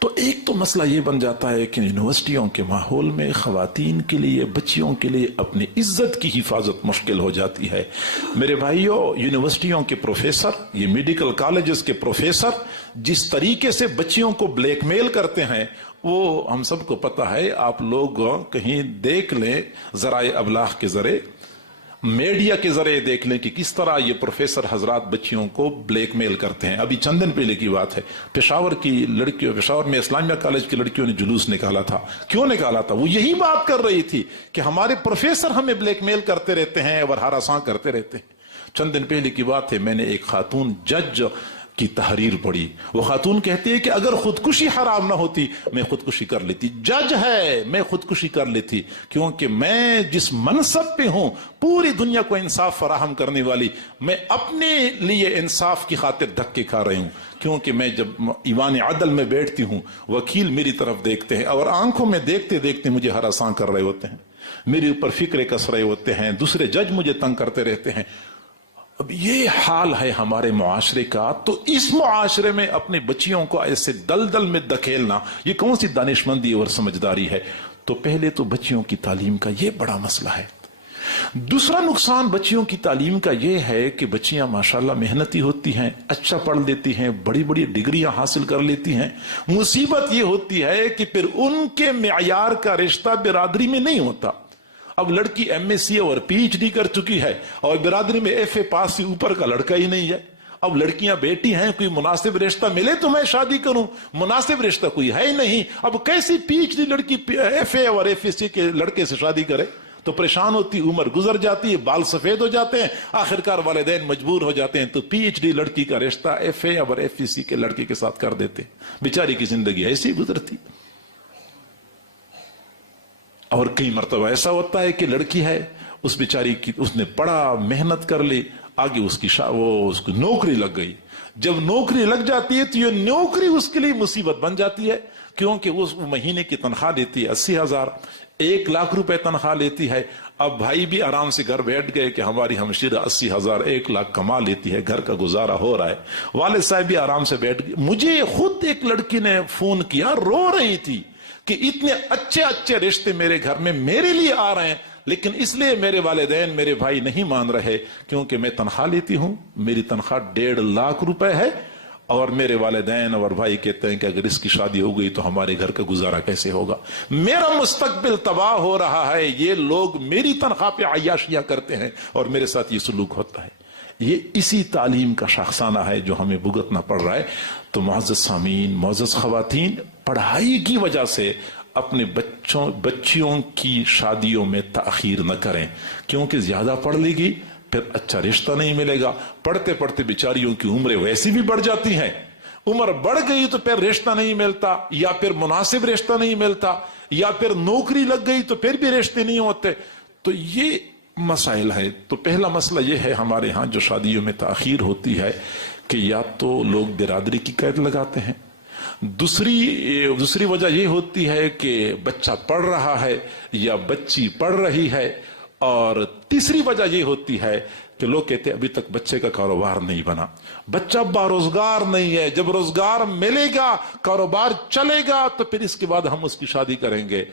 تو ایک تو مسئلہ یہ بن جاتا ہے کہ یونیورسٹیوں کے ماحول میں خواتین کے لیے، بچیوں کے لیے اپنی عزت کی حفاظت مشکل ہو جاتی ہے. میرے بھائیوں، یونیورسٹیوں کے پروفیسر، یہ میڈیکل کالجز کے پروفیسر جس طریقے سے بچیوں کو بلیک میل کرتے ہیں، وہ ہم سب کو پتا ہے. آپ لوگ کہیں دیکھ لیں، ذرائع ابلاغ کے ذریعے، میڈیا کے ذریعے دیکھ لیں کہ کس طرح یہ پروفیسر حضرات بچیوں کو بلیک میل کرتے ہیں. ابھی چند دن پہلے کی بات ہے، پشاور کی لڑکیوں، پشاور میں اسلامیہ کالج کی لڑکیوں نے جلوس نکالا تھا. کیوں نکالا تھا؟ وہ یہی بات کر رہی تھی کہ ہمارے پروفیسر ہمیں بلیک میل کرتے رہتے ہیں اور ہراساں کرتے رہتے ہیں. چند دن پہلے کی بات ہے، میں نے ایک خاتون جج کی تحریر پڑھی. وہ خاتون کہتی ہے کہ اگر خودکشی حرام نہ ہوتی میں خودکشی کر لیتی. جج ہے، میں خودکشی کر لیتی، کیونکہ میں جس منصب پہ ہوں، پوری دنیا کو انصاف فراہم کرنے والی، میں اپنے لیے انصاف کی خاطر دھکے کھا رہی ہوں. کیونکہ میں جب ایوان عدل میں بیٹھتی ہوں، وکیل میری طرف دیکھتے ہیں اور آنکھوں میں دیکھتے دیکھتے مجھے ہراساں کر رہے ہوتے ہیں، میرے اوپر فکرے کس رہے ہوتے ہیں، دوسرے جج مجھے تنگ کرتے رہتے ہیں. اب یہ حال ہے ہمارے معاشرے کا. تو اس معاشرے میں اپنی بچیوں کو ایسے دلدل میں دھکیلنا، یہ کون سی دانشمندی اور سمجھداری ہے؟ تو پہلے تو بچیوں کی تعلیم کا یہ بڑا مسئلہ ہے. دوسرا نقصان بچیوں کی تعلیم کا یہ ہے کہ بچیاں ماشاءاللہ محنتی ہوتی ہیں، اچھا پڑھ لیتی ہیں، بڑی بڑی ڈگریاں حاصل کر لیتی ہیں. مصیبت یہ ہوتی ہے کہ پھر ان کے معیار کا رشتہ برادری میں نہیں ہوتا. اب لڑکی ایم ایس سی اور پی ایچ ڈی کر چکی ہے اور برادری میں ایف اے پاس سے اوپر کا لڑکا ہی نہیں ہے. اب لڑکیاں بیٹی ہیں، کوئی مناسب رشتہ ملے تو میں شادی کروں، مناسب رشتہ کوئی ہے ہی نہیں. اب کیسی پی ایچ ڈی لڑکی ایف اے اور ایف ایس سی کے لڑکے سے شادی کرے؟ تو پریشان ہوتی، عمر گزر جاتی ہے، بال سفید ہو جاتے ہیں، آخرکار والدین مجبور ہو جاتے ہیں تو پی ایچ ڈی لڑکی کا رشتہ ایف اے اور ایف ای سی کے لڑکے کے ساتھ کر دیتے، بیچاری کی زندگی ایسی گزرتی۔ اور کئی مرتبہ ایسا ہوتا ہے کہ لڑکی ہے، اس بیچاری کی اس نے پڑھا، محنت کر لی، آگے اس کو نوکری لگ گئی۔ جب نوکری لگ جاتی ہے تو یہ نوکری اس کے لیے مصیبت بن جاتی ہے، کیونکہ اس مہینے کی تنخواہ لیتی ہے 80,000، 1,00,000 روپے تنخواہ لیتی ہے۔ اب بھائی بھی آرام سے گھر بیٹھ گئے کہ ہماری ہمشیرہ 80,000 1,00,000 کما لیتی ہے، گھر کا گزارا ہو رہا ہے، والد صاحب بھی آرام سے بیٹھ گئے۔ مجھے خود ایک لڑکی نے فون کیا، رو رہی تھی کہ اتنے اچھے اچھے رشتے میرے گھر میں میرے لیے آ رہے ہیں، لیکن اس لیے میرے والدین میرے بھائی نہیں مان رہے کیونکہ میں تنخواہ لیتی ہوں، میری تنخواہ 1,50,000 روپے ہے، اور میرے والدین اور بھائی کہتے ہیں کہ اگر اس کی شادی ہو گئی تو ہمارے گھر کا گزارا کیسے ہوگا، میرا مستقبل تباہ ہو رہا ہے، یہ لوگ میری تنخواہ پہ عیاشیاں کرتے ہیں اور میرے ساتھ یہ سلوک ہوتا ہے۔ یہ اسی تعلیم کا شاخسانہ ہے جو ہمیں بھگتنا پڑ رہا ہے۔ تو معزز سامعین، معزز خواتین، پڑھائی کی وجہ سے اپنے بچیوں کی شادیوں میں تاخیر نہ کریں، کیونکہ زیادہ پڑھ لے گی پھر اچھا رشتہ نہیں ملے گا۔ پڑھتے پڑھتے بیچاریوں کی عمریں ویسی بھی بڑھ جاتی ہیں، عمر بڑھ گئی تو پھر رشتہ نہیں ملتا، یا پھر مناسب رشتہ نہیں ملتا، یا پھر نوکری لگ گئی تو پھر بھی رشتے نہیں ہوتے۔ تو یہ مسائل ہے۔ تو پہلا مسئلہ یہ ہے ہمارے ہاں جو شادیوں میں تاخیر ہوتی ہے کہ یا تو لوگ برادری کی قید لگاتے ہیں، دوسری وجہ یہ ہوتی ہے کہ بچہ پڑھ رہا ہے یا بچی پڑھ رہی ہے، اور تیسری وجہ یہ ہوتی ہے کہ لوگ کہتے ہیں ابھی تک بچے کا کاروبار نہیں بنا، بچہ باروزگار نہیں ہے، جب روزگار ملے گا، کاروبار چلے گا تو پھر اس کے بعد ہم اس کی شادی کریں گے۔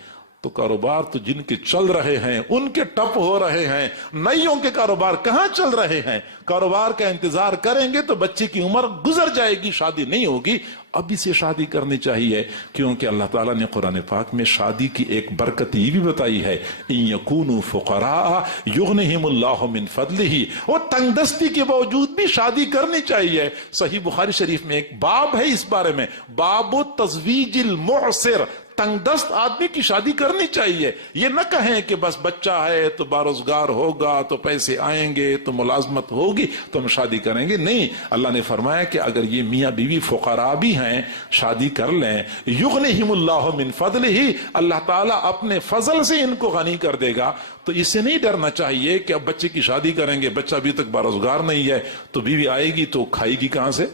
تو کاروبار تو جن کے چل رہے ہیں ان کے ٹپ ہو رہے ہیں، نئیوں کے کاروبار کہاں چل رہے ہیں؟ کاروبار کا انتظار کریں گے تو بچے کی عمر گزر جائے گی، شادی نہیں ہوگی۔ ابھی سے شادی کرنی چاہیے، کیونکہ اللہ تعالیٰ نے قرآن پاک میں شادی کی ایک برکت یہ بھی بتائی ہے، ان یکونوا فقراء یغنہم اللہ من فضلہ، وہ تنگ دستی کے باوجود بھی شادی کرنی چاہیے۔ صحیح بخاری شریف میں ایک باب ہے اس بارے میں، باب تزویج المعسر، تنگ دست آدمی کی شادی کرنی چاہیے۔ یہ نہ کہیں کہ بس بچہ ہے تو باروزگار ہوگا تو پیسے آئیں گے تو ملازمت ہوگی تو ہم شادی کریں گے، نہیں۔ اللہ نے فرمایا کہ اگر یہ میاں بیوی فقراء بھی ہیں شادی کر لیں، یغنہم اللہ من فضلہ، اللہ تعالیٰ اپنے فضل سے ان کو غنی کر دے گا۔ تو اس سے نہیں ڈرنا چاہیے کہ اب بچے کی شادی کریں گے، بچہ ابھی تک باروزگار نہیں ہے تو بیوی آئے گی تو کھائے گی کہاں سے؟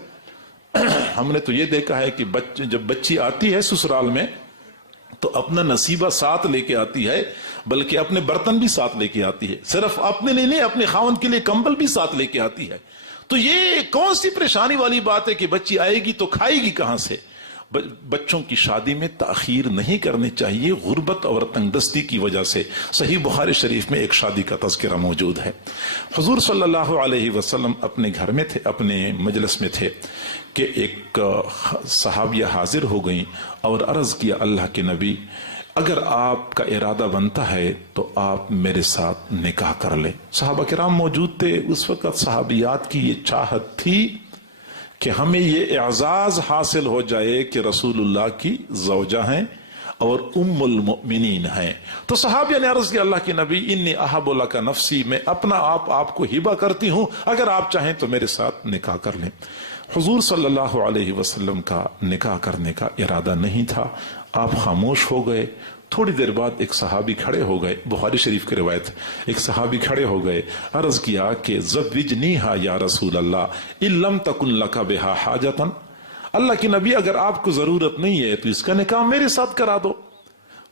ہم نے تو یہ دیکھا ہے کہ جب بچی آتی ہے سسرال میں تو اپنا نصیبہ ساتھ لے کے آتی ہے، بلکہ اپنے برتن بھی ساتھ لے کے آتی ہے، صرف اپنے لیے نہیں، اپنے خاوند کے لیے کمبل بھی ساتھ لے کے آتی ہے۔ تو یہ کون سی پریشانی والی بات ہے کہ بچی آئے گی تو کھائے گی کہاں سے؟ بچوں کی شادی میں تاخیر نہیں کرنی چاہیے غربت اور تنگ دستی کی وجہ سے۔ صحیح بخاری شریف میں ایک شادی کا تذکرہ موجود ہے۔ حضور صلی اللہ علیہ وسلم اپنے گھر میں تھے، اپنے مجلس میں تھے کہ ایک صحابیہ حاضر ہو گئیں اور عرض کیا، اللہ کے نبی، اگر آپ کا ارادہ بنتا ہے تو آپ میرے ساتھ نکاح کر لیں۔ صحابہ کرام موجود تھے اس وقت، صحابیات کی یہ چاہت تھی کہ ہمیں یہ اعزاز حاصل ہو جائے کہ رسول اللہ کی زوجہ ہیں اور ام المؤمنین ہیں۔ تو صحابیہ نے عرض کیا، اللہ کے نبی، انی احب لک نفسی، میں اپنا آپ کو ہبہ کرتی ہوں، اگر آپ چاہیں تو میرے ساتھ نکاح کر لیں۔ حضور صلی اللہ علیہ وسلم کا نکاح کرنے کا ارادہ نہیں تھا، آپ خاموش ہو گئے۔ تھوڑی دیر بعد ایک صحابی کھڑے ہو گئے، بخاری شریف کی روایت، ایک صحابی کھڑے ہو گئے، عرض کیا کہ زوجنیہا یا رسول اللہ ان لم تکن لک بہا حاجۃ، اللہ کے نبی اگر آپ کو ضرورت نہیں ہے تو اس کا نکاح میرے ساتھ کرا دو۔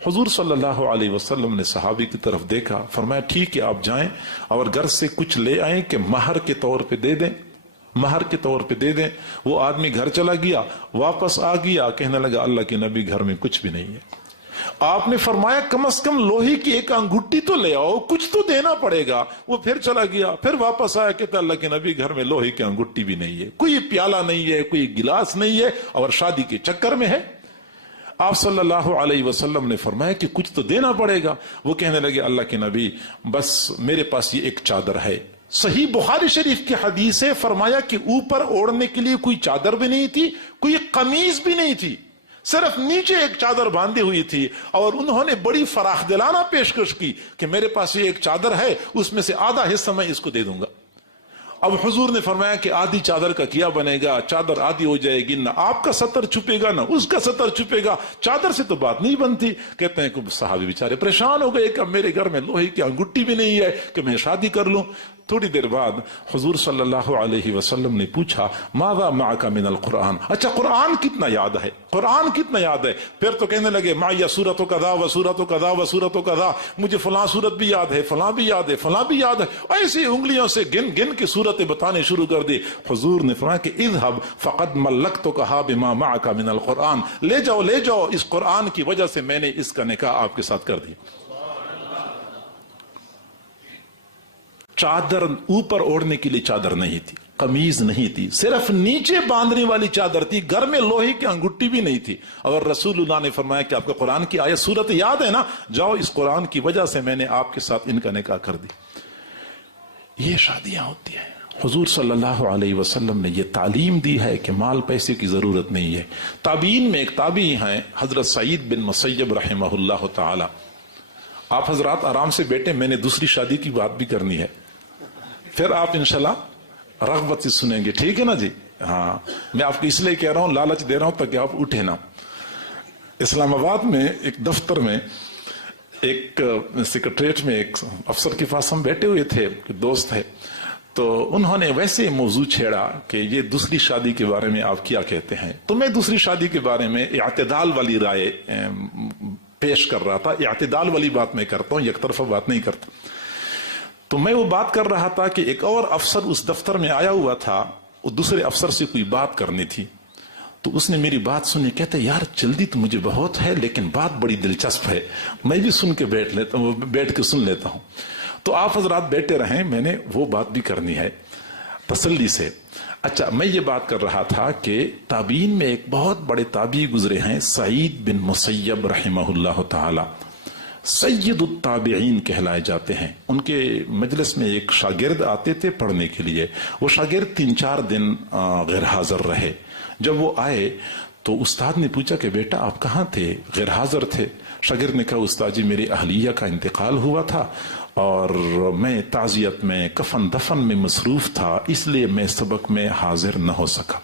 حضور صلی اللہ علیہ وسلم نے صحابی کی طرف دیکھا، فرمایا ٹھیک ہے آپ جائیں اور گھر سے کچھ لے آئیں کہ مہر کے طور پہ دے دیں، مہر کے طور پہ دے دیں۔ وہ آدمی گھر چلا گیا، واپس آ گیا، کہنے لگا اللہ کے نبی گھر میں کچھ بھی نہیں ہے۔ آپ نے فرمایا کم از کم لوہے کی ایک انگوٹھی تو لے آؤ، کچھ تو دینا پڑے گا۔ وہ پھر چلا گیا، پھر واپس آیا، کہتا اللہ کے نبی گھر میں لوہے کی انگوٹھی بھی نہیں ہے، کوئی پیالہ نہیں ہے، کوئی گلاس نہیں ہے، اور شادی کے چکر میں ہے۔ آپ صلی اللہ علیہ وسلم نے فرمایا کہ کچھ تو دینا پڑے گا۔ وہ کہنے لگے اللہ کے نبی بس میرے پاس یہ ایک چادر ہے۔ صحیح بخاری شریف کی حدیث ہے، فرمایا کہ اوپر اوڑھنے کے لیے کوئی چادر بھی نہیں تھی، کوئی قمیض بھی نہیں تھی، صرف نیچے ایک چادر باندھی ہوئی تھی اور انہوں نے بڑی فراخ دلانہ پیشکش کی کہ میرے پاس یہ ایک چادر ہے، اس میں سے آدھا حصہ میں اس کو دے دوں گا۔ اب حضور نے فرمایا کہ آدھی چادر کا کیا بنے گا، چادر آدھی ہو جائے گی، نہ آپ کا ستر چھپے گا نہ اس کا ستر چھپے گا، چادر سے تو بات نہیں بنتی۔ کہتے ہیں کہ صحابی بیچارے پریشان ہو گئے کہ اب میرے گھر میں لوہے کی انگوٹھی بھی نہیں ہے کہ میں شادی کر لوں۔ تھوڑی دیر بعد حضور صلی اللہ علیہ وسلم نے پوچھا ماذا معک من القرآن، اچھا قرآن کتنا یاد ہے، قرآن کتنا یاد ہے؟ پھر تو کہنے لگے معی سورۃ کذا و سورۃ کذا و سورۃ کذا، مجھے فلاں سورت بھی یاد ہے، فلاں بھی یاد ہے، فلاں بھی یاد ہے، ایسی انگلیوں سے گن گن کے سورتیں بتانے شروع کر دی۔ حضور نے فرمایا کہ اذهب فقد ملکتکھا بما معک من القرآن، لے جاؤ لے جاؤ، اس قرآن کی وجہ سے میں نے اس کا نکاح آپ کے ساتھ کر دیا۔ چادر اوپر اوڑھنے کے لیے چادر نہیں تھی، قمیض نہیں تھی، صرف نیچے باندھنے والی چادر تھی، گھر میں لوہے کی انگوٹھی بھی نہیں تھی۔ اور رسول اللہ نے فرمایا کہ آپ کو قرآن کی آیت سورت یاد ہے نا، جاؤ اس قرآن کی وجہ سے میں نے آپ کے ساتھ ان کا نکاح کر دی۔ یہ شادیاں ہوتی ہیں۔ حضور صلی اللہ علیہ وسلم نے یہ تعلیم دی ہے کہ مال پیسے کی ضرورت نہیں ہے۔ تابعین میں ایک تابعی ہیں حضرت سعید بن مسیب رحمہ اللہ تعالی۔ آپ حضرات آرام سے بیٹھے، میں نے دوسری شادی کی بات بھی کرنی ہے، پھر آپ انشاءاللہ رغبت سے سنیں گے، ٹھیک ہے نا جی؟ ہاں، میں آپ کو اس لیے کہہ رہا ہوں، لالچ دے رہا ہوں تاکہ آپ اٹھے نا۔ اسلام آباد میں ایک دفتر میں ایک سیکرٹریٹ میں ایک افسر کے پاس ہم بیٹھے ہوئے تھے، دوست ہے، تو انہوں نے ویسے موضوع چھیڑا کہ یہ دوسری شادی کے بارے میں آپ کیا کہتے ہیں؟ تو میں دوسری شادی کے بارے میں اعتدال والی رائے پیش کر رہا تھا۔ اعتدال والی بات میں کرتا ہوں، یک طرفہ بات نہیں کرتا۔ تو میں وہ بات کر رہا تھا کہ ایک اور افسر اس دفتر میں آیا ہوا تھا، وہ دوسرے افسر سے کوئی بات کرنی تھی، تو اس نے میری بات سنی، کہتے یار جلدی تو مجھے بہت ہے لیکن بات بڑی دلچسپ ہے، میں بھی سن کے بیٹھ کے سن لیتا ہوں۔ تو آپ حضرات بیٹھے رہیں، میں نے وہ بات بھی کرنی ہے تسلی سے۔ اچھا، میں یہ بات کر رہا تھا کہ تابعین میں ایک بہت بڑے تابعی گزرے ہیں، سعید بن مسیب رحمہ اللہ تعالی، سید التابعین کہلائے جاتے ہیں۔ ان کے مجلس میں ایک شاگرد آتے تھے پڑھنے کے لیے، وہ شاگرد 3-4 دن غیر حاضر رہے۔ جب وہ آئے تو استاد نے پوچھا کہ بیٹا آپ کہاں تھے، غیر حاضر تھے؟ شاگرد نے کہا استاد جی میری اہلیہ کا انتقال ہوا تھا اور میں تعزیت میں کفن دفن میں مصروف تھا، اس لیے میں سبق میں حاضر نہ ہو سکا۔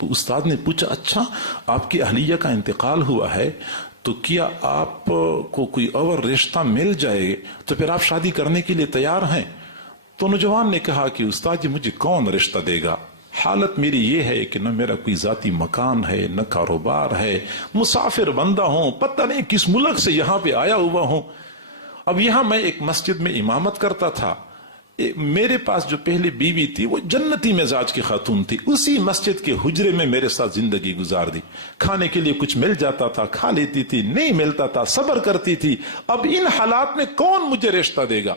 تو استاد نے پوچھا اچھا آپ کی اہلیہ کا انتقال ہوا ہے تو کیا آپ کو کوئی اور رشتہ مل جائے تو پھر آپ شادی کرنے کے لیے تیار ہیں؟ تو نوجوان نے کہا کہ استاد جی مجھے کون رشتہ دے گا، حالت میری یہ ہے کہ نہ میرا کوئی ذاتی مکان ہے نہ کاروبار ہے، مسافر بندہ ہوں، پتہ نہیں کس ملک سے یہاں پہ آیا ہوا ہوں۔ اب یہاں میں ایک مسجد میں امامت کرتا تھا، میرے پاس جو پہلی بیوی تھی وہ جنتی مزاج کی خاتون تھی، اسی مسجد کے حجرے میں میرے ساتھ زندگی گزار دی، کھانے کے لیے کچھ مل جاتا تھا کھا لیتی تھی، نہیں ملتا تھا صبر کرتی تھی، اب ان حالات میں کون مجھے رشتہ دے گا؟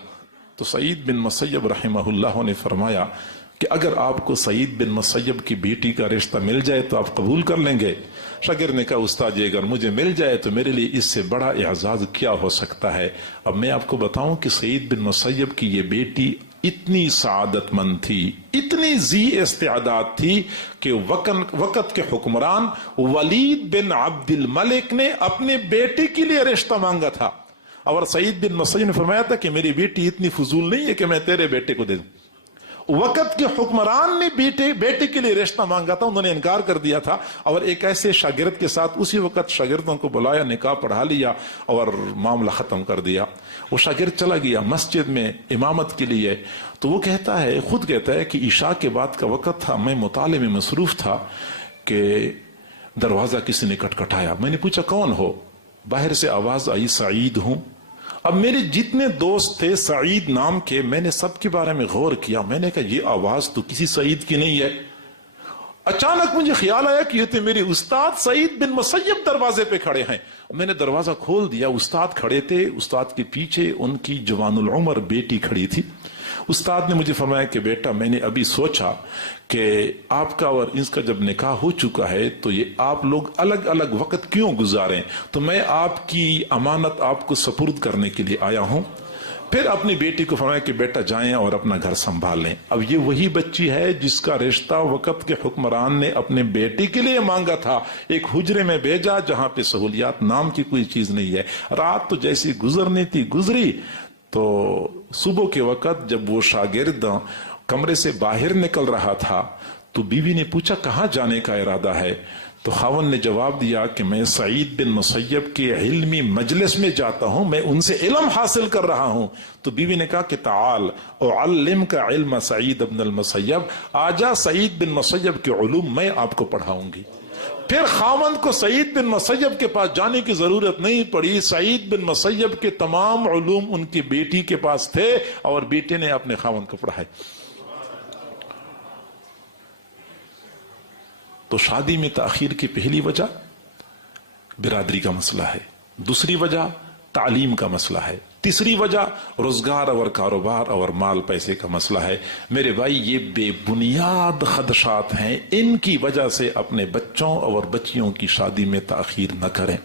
تو سعید بن مسیب رحمہ اللہ نے فرمایا کہ اگر آپ کو سعید بن مسیب کی بیٹی کا رشتہ مل جائے تو آپ قبول کر لیں گے؟ شاگرد نے کہا استاد جی اگر مجھے مل جائے تو میرے لیے اس سے بڑا اعزاز کیا ہو سکتا ہے۔ اب میں آپ کو بتاؤں کہ سعید بن مسیب کی یہ بیٹی اتنی سعادت مند تھی، اتنی ذی استعداد تھی کہ وقت کے حکمران ولید بن عبد الملک نے اپنے بیٹے کے لیے رشتہ مانگا تھا، اور سعید بن مسیب نے فرمایا تھا کہ میری بیٹی اتنی فضول نہیں ہے کہ میں تیرے بیٹے کو دے دوں۔ وقت کے حکمران نے بیٹے کے لیے رشتہ مانگا تھا، انہوں نے انکار کر دیا تھا، اور ایک ایسے شاگرد کے ساتھ اسی وقت شاگردوں کو بلایا، نکاح پڑھا لیا اور معاملہ ختم کر دیا۔ وہ شاگرد چلا گیا مسجد میں امامت کے لیے، تو وہ کہتا ہے، خود کہتا ہے کہ عشاء کے بعد کا وقت تھا، میں مطالعے میں مصروف تھا کہ دروازہ کسی نے کھٹکھٹایا۔ میں نے پوچھا کون ہو؟ باہر سے آواز آئی سعید ہوں۔ اب میرے جتنے دوست تھے سعید نام کے، میں نے سب کے بارے میں غور کیا، میں نے کہا یہ آواز تو کسی سعید کی نہیں ہے۔ اچانک مجھے خیال آیا کہ یہ تو میرے استاد سعید بن مسیب دروازے پہ کھڑے ہیں۔ میں نے دروازہ کھول دیا، استاد کھڑے تھے، استاد کے پیچھے ان کی جوان العمر بیٹی کھڑی تھی۔ استاد نے مجھے فرمایا کہ بیٹا میں نے ابھی سوچا کہ آپ کا اور اس کا جب نکاح ہو چکا ہے تو یہ آپ لوگ الگ الگ وقت کیوں گزاریں، تو میں آپ کی امانت آپ کو سپرد کرنے کے لیے آیا ہوں پھر اپنی بیٹی کو فرمایا کہ بیٹا جائیں اور اپنا گھر سنبھال لیں. اب یہ وہی بچی ہے جس کا رشتہ وقت کے حکمران نے اپنے بیٹی کے لیے مانگا تھا, ایک حجرے میں بھیجا جہاں پہ سہولیات نام کی کوئی چیز نہیں ہے. رات تو جیسی گزرنی تھی گزری, تو صبح کے وقت جب وہ شاگرد کمرے سے باہر نکل رہا تھا تو بیوی نے پوچھا کہاں جانے کا ارادہ ہے؟ تو خاوند نے جواب دیا کہ میں سعید بن مسیب کے علمی مجلس میں جاتا ہوں, میں ان سے علم حاصل کر رہا ہوں. تو بیوی نے کہا کہ تعال اعلمک علم سعید بن المسیب, آجا سعید بن مسیب کے علوم میں آپ کو پڑھاؤں گی. پھر خاوند کو سعید بن مسیب کے پاس جانے کی ضرورت نہیں پڑی, سعید بن مسیب کے تمام علوم ان کی بیٹی کے پاس تھے اور بیٹے نے اپنے خاوند کو پڑھائے. تو شادی میں تاخیر کی پہلی وجہ برادری کا مسئلہ ہے, دوسری وجہ تعلیم کا مسئلہ ہے, تیسری وجہ روزگار اور کاروبار اور مال پیسے کا مسئلہ ہے. میرے بھائی یہ بے بنیاد خدشات ہیں, ان کی وجہ سے اپنے بچوں اور بچیوں کی شادی میں تاخیر نہ کریں,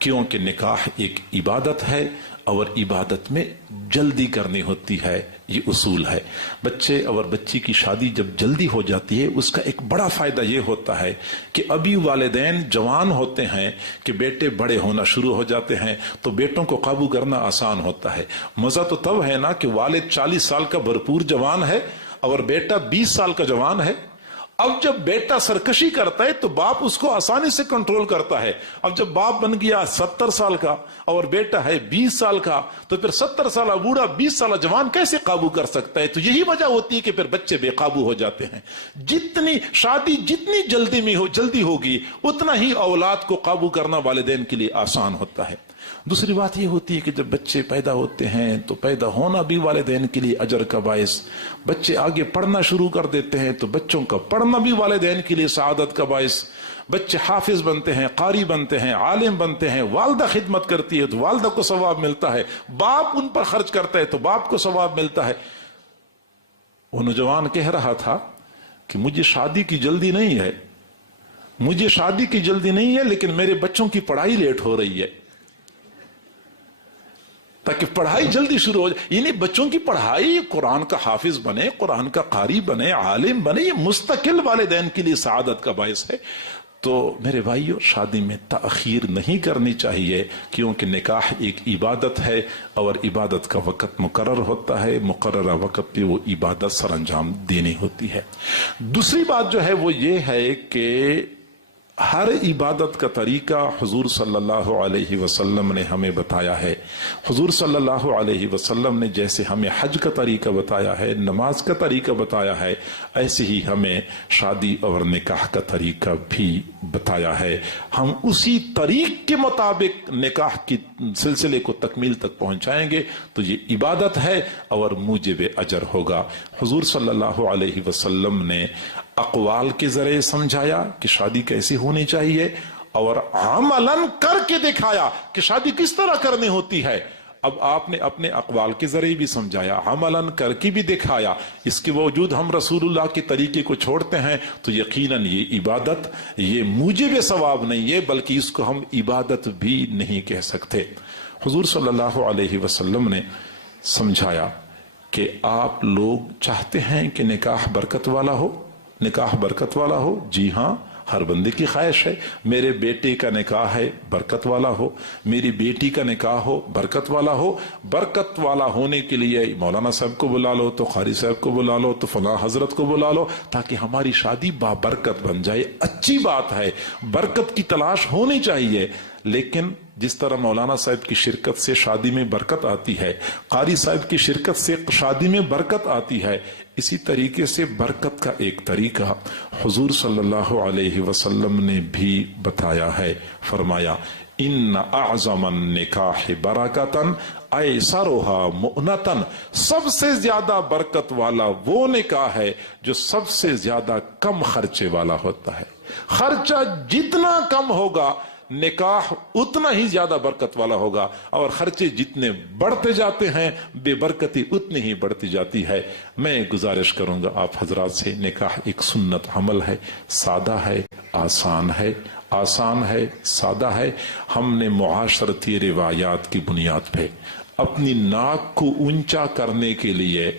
کیونکہ نکاح ایک عبادت ہے اور عبادت میں جلدی کرنی ہوتی ہے, یہ اصول ہے. بچے اور بچی کی شادی جب جلدی ہو جاتی ہے اس کا ایک بڑا فائدہ یہ ہوتا ہے کہ ابھی والدین جوان ہوتے ہیں کہ بیٹے بڑے ہونا شروع ہو جاتے ہیں, تو بیٹوں کو قابو کرنا آسان ہوتا ہے. مزہ تو تب ہے نا کہ والد 40 سال کا بھرپور جوان ہے اور بیٹا 20 سال کا جوان ہے. اب جب بیٹا سرکشی کرتا ہے تو باپ اس کو آسانی سے کنٹرول کرتا ہے. اب جب باپ بن گیا 70 سال کا اور بیٹا ہے 20 سال کا, تو پھر 70 سالہ بوڑھا 20 سالہ جوان کیسے قابو کر سکتا ہے؟ تو یہی وجہ ہوتی ہے کہ پھر بچے بے قابو ہو جاتے ہیں. جتنی شادی جتنی جلدی میں جلدی ہوگی اتنا ہی اولاد کو قابو کرنا والدین کے لیے آسان ہوتا ہے. دوسری بات یہ ہوتی ہے کہ جب بچے پیدا ہوتے ہیں تو پیدا ہونا بھی والدین کے لیے اجر کا باعث, بچے آگے پڑھنا شروع کر دیتے ہیں تو بچوں کا پڑھنا بھی والدین کے لیے سعادت کا باعث. بچے حافظ بنتے ہیں, قاری بنتے ہیں, عالم بنتے ہیں, والدہ خدمت کرتی ہے تو والدہ کو ثواب ملتا ہے, باپ ان پر خرچ کرتا ہے تو باپ کو ثواب ملتا ہے. وہ نوجوان کہہ رہا تھا کہ مجھے شادی کی جلدی نہیں ہے, مجھے شادی کی جلدی نہیں ہے, لیکن میرے بچوں کی پڑھائی لیٹ ہو رہی ہے, تاکہ پڑھائی جلدی شروع ہو جائے. یعنی بچوں کی پڑھائی, قرآن کا حافظ بنے, قرآن کا قاری بنے, عالم بنے, یہ مستقل والدین کے لیے سعادت کا باعث ہے. تو میرے بھائیو, شادی میں تاخیر نہیں کرنی چاہیے, کیونکہ نکاح ایک عبادت ہے اور عبادت کا وقت مقرر ہوتا ہے, مقررہ وقت پہ وہ عبادت سر انجام دینی ہوتی ہے. دوسری بات جو ہے وہ یہ ہے کہ ہر عبادت کا طریقہ حضور صلی اللہ علیہ وسلم نے ہمیں بتایا ہے. حضور صلی اللہ علیہ وسلم نے جیسے ہمیں حج کا طریقہ بتایا ہے, نماز کا طریقہ بتایا ہے, ایسے ہی ہمیں شادی اور نکاح کا طریقہ بھی بتایا ہے. ہم اسی طریق کے مطابق نکاح کی سلسلے کو تکمیل تک پہنچائیں گے تو یہ عبادت ہے اور موجب اجر ہوگا. حضور صلی اللہ علیہ وسلم نے اقوال کے ذریعے سمجھایا کہ شادی کیسی ہونی چاہیے اور عملاً کر کے دکھایا کہ شادی کس طرح کرنی ہوتی ہے. اب آپ نے اپنے اقوال کے ذریعے بھی سمجھایا, عملاً کر کے بھی دکھایا. اس کے باوجود ہم رسول اللہ کے طریقے کو چھوڑتے ہیں تو یقیناً یہ عبادت, یہ موجب ثواب نہیں ہے, بلکہ اس کو ہم عبادت بھی نہیں کہہ سکتے. حضور صلی اللہ علیہ وسلم نے سمجھایا کہ آپ لوگ چاہتے ہیں کہ نکاح برکت والا ہو, نکاح برکت والا ہو. جی ہاں, ہر بندے کی خواہش ہے میرے بیٹے کا نکاح ہے برکت والا ہو, میری بیٹی کا نکاح ہو برکت والا ہو. برکت والا ہونے کے لیے مولانا صاحب کو بلا لو, تو قاری صاحب کو بلا لو, تو فلاں حضرت کو بلا لو, تاکہ ہماری شادی بابرکت بن جائے. اچھی بات ہے, برکت کی تلاش ہونی چاہیے, لیکن جس طرح مولانا صاحب کی شرکت سے شادی میں برکت آتی ہے, قاری صاحب کی شرکت سے شادی میں برکت آتی ہے, اسی طریقے سے برکت کا ایک طریقہ حضور صلی اللہ علیہ وسلم نے بھی بتایا ہے. فرمایا ان اعظم النکاح برکتن ایسرها مؤنتن, سب سے زیادہ برکت والا وہ نکاح ہے جو سب سے زیادہ کم خرچے والا ہوتا ہے. خرچہ جتنا کم ہوگا نکاح اتنا ہی زیادہ برکت والا ہوگا, اور خرچے جتنے بڑھتے جاتے ہیں بے برکتی اتنی ہی بڑھتی جاتی ہے. میں گزارش کروں گا آپ حضرات سے, نکاح ایک سنت عمل ہے, سادہ ہے, آسان ہے, آسان ہے, سادہ ہے. ہم نے معاشرتی روایات کی بنیاد پہ اپنی ناک کو اونچا کرنے کے لیے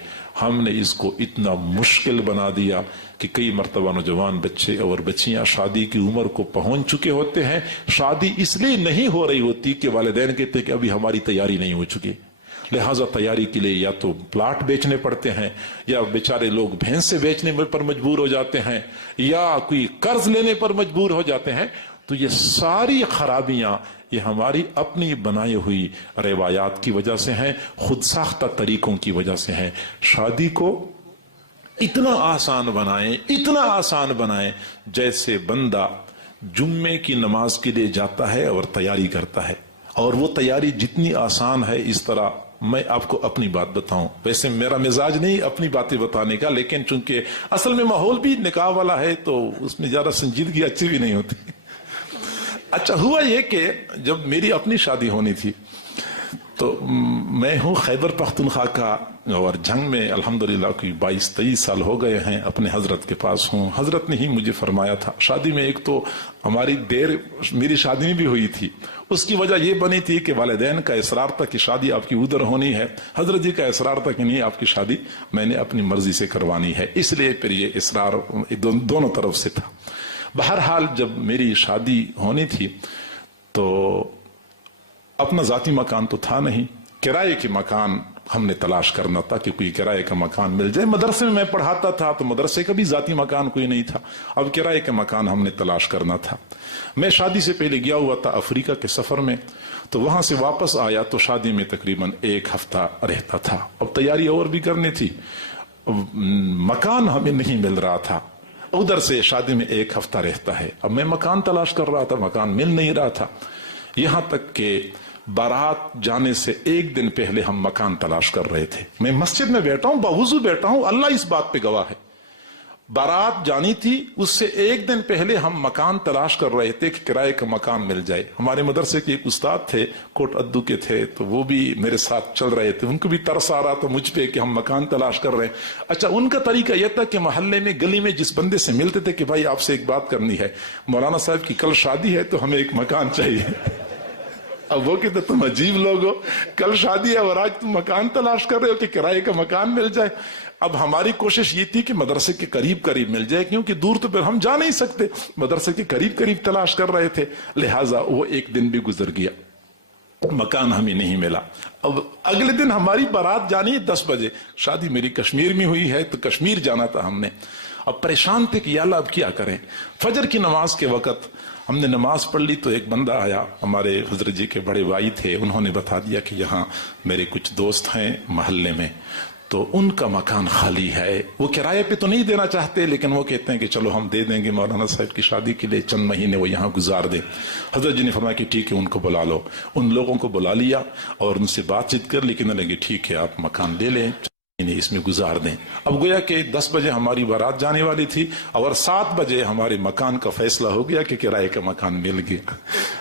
ہم نے اس کو اتنا مشکل بنا دیا کہ کئی مرتبہ نوجوان بچے اور بچیاں شادی کی عمر کو پہنچ چکے ہوتے ہیں، شادی اس لیے نہیں ہو رہی ہوتی کہ والدین کہتے کہ ابھی ہماری تیاری نہیں ہو چکی، لہٰذا تیاری کے لیے یا تو پلاٹ بیچنے پڑتے ہیں، یا بیچارے لوگ بھینسیں بیچنے پر مجبور ہو جاتے ہیں، یا کوئی قرض لینے پر مجبور ہو جاتے ہیں۔ تو یہ ساری خرابیاں یہ ہماری اپنی بنائی ہوئی روایات کی وجہ سے ہیں، خود ساختہ طریقوں کی وجہ سے ہیں۔ شادی کو اتنا آسان بنائیں، اتنا آسان بنائیں جیسے بندہ جمعے کی نماز کے لیے جاتا ہے اور تیاری کرتا ہے، اور وہ تیاری جتنی آسان ہے، اس طرح میں آپ کو اپنی بات بتاؤں، ویسے میرا مزاج نہیں اپنی باتیں بتانے کا، لیکن چونکہ اصل میں ماحول بھی نکاح والا ہے تو اس میں زیادہ سنجیدگی اچھی بھی نہیں ہوتی۔ اچھا ہوا یہ کہ جب میری اپنی شادی ہونی تھی تو میں ہوں خیبر پختونخوا کا، اور جنگ میں الحمدللہ کوئی 22-23 سال ہو گئے ہیں، اپنے حضرت کے پاس ہوں۔ حضرت نے ہی مجھے فرمایا تھا شادی میں، ایک تو ہماری دیر میری شادی میں بھی ہوئی تھی، اس کی وجہ یہ بنی تھی کہ والدین کا اصرار تھا کہ شادی آپ کی ادھر ہونی ہے، حضرت جی کا اصرار تھا کہ نہیں آپ کی شادی میں نے اپنی مرضی سے کروانی ہے، اس لیے پھر یہ اصرار دونوں طرف سے تھا۔ بہرحال جب میری شادی ہونی تھی تو اپنا ذاتی مکان تو تھا نہیں، کرائے کے مکان ہم نے تلاش کرنا تھا کہ کوئی کرائے کا مکان مل جائے۔ مدرسے میں پڑھاتا تھا تو مدرسے کا بھی ذاتی مکان کوئی نہیں تھا، اب کرائے کا مکان ہم نے تلاش کرنا تھا۔ میں شادی سے پہلے گیا ہوا تھا افریقہ کے سفر میں، تو وہاں سے واپس آیا تو شادی میں تقریباً 1 ہفتہ رہتا تھا۔ اب تیاری اور بھی کرنی تھی، مکان ہمیں نہیں مل رہا تھا، ادھر سے شادی میں 1 ہفتہ رہتا ہے، اب میں مکان تلاش کر رہا تھا، مکان مل نہیں رہا تھا، یہاں تک کہ بارات جانے سے 1 دن پہلے ہم مکان تلاش کر رہے تھے۔ میں مسجد میں بیٹھا ہوں، باوضو بیٹھا ہوں، اللہ اس بات پہ گواہ ہے، بارات جانی تھی اس سے 1 دن پہلے ہم مکان تلاش کر رہے تھے کہ کرائے کا مکان مل جائے۔ ہمارے مدرسے کے ایک استاد تھے، کوٹ ادو کے تھے، تو وہ بھی میرے ساتھ چل رہے تھے، ان کو بھی ترس آ رہا تھا مجھ پہ کہ ہم مکان تلاش کر رہے ہیں۔ اچھا ان کا طریقہ یہ تھا کہ محلے میں گلی میں جس بندے سے ملتے تھے کہ بھائی آپ سے ایک بات کرنی ہے، مولانا صاحب کی کل شادی ہے تو ہمیں ایک مکان چاہیے۔ اب وہ کہتے تم عجیب لوگ ہو، کل شادی ہے اور آج تم مکان تلاش کر رہے ہو کہ کرائے کا مکان مل جائے۔ اب ہماری کوشش یہ تھی کہ مدرسے کے قریب قریب مل جائے، کیونکہ دور تو پھر ہم جا نہیں سکتے، مدرسے کے قریب قریب تلاش کر رہے تھے، لہٰذا وہ 1 دن بھی گزر گیا، مکان ہمیں نہیں ملا۔ اب اگلے دن ہماری بارات جانی ہے 10 بجے، شادی میری کشمیر میں ہوئی ہے تو کشمیر جانا تھا ہم نے۔ اب پریشان تھے کہ یا اللہ اب کیا کریں۔ فجر کی نماز کے وقت ہم نے نماز پڑھ لی تو ایک بندہ آیا، ہمارے حضرت جی کے بڑے بھائی تھے، انہوں نے بتا دیا کہ یہاں میرے کچھ دوست ہیں محلے میں، تو ان کا مکان خالی ہے، وہ کرائے پہ تو نہیں دینا چاہتے لیکن وہ کہتے ہیں کہ چلو ہم دے دیں گے، مولانا صاحب کی شادی کے لیے چند مہینے وہ یہاں گزار دیں۔ حضرت جی نے فرمایا کہ ٹھیک ہے ان کو بلا لو، ان لوگوں کو بلا لیا اور ان سے بات چیت کر لی کہ لگے ٹھیک ہے آپ مکان لے لیں، اس میں گزار دیں۔ اب گویا کہ 10 بجے ہماری بارات جانے والی تھی اور 7 بجے ہمارے مکان کا فیصلہ ہو گیا کہ کرائے کا مکان مل گیا۔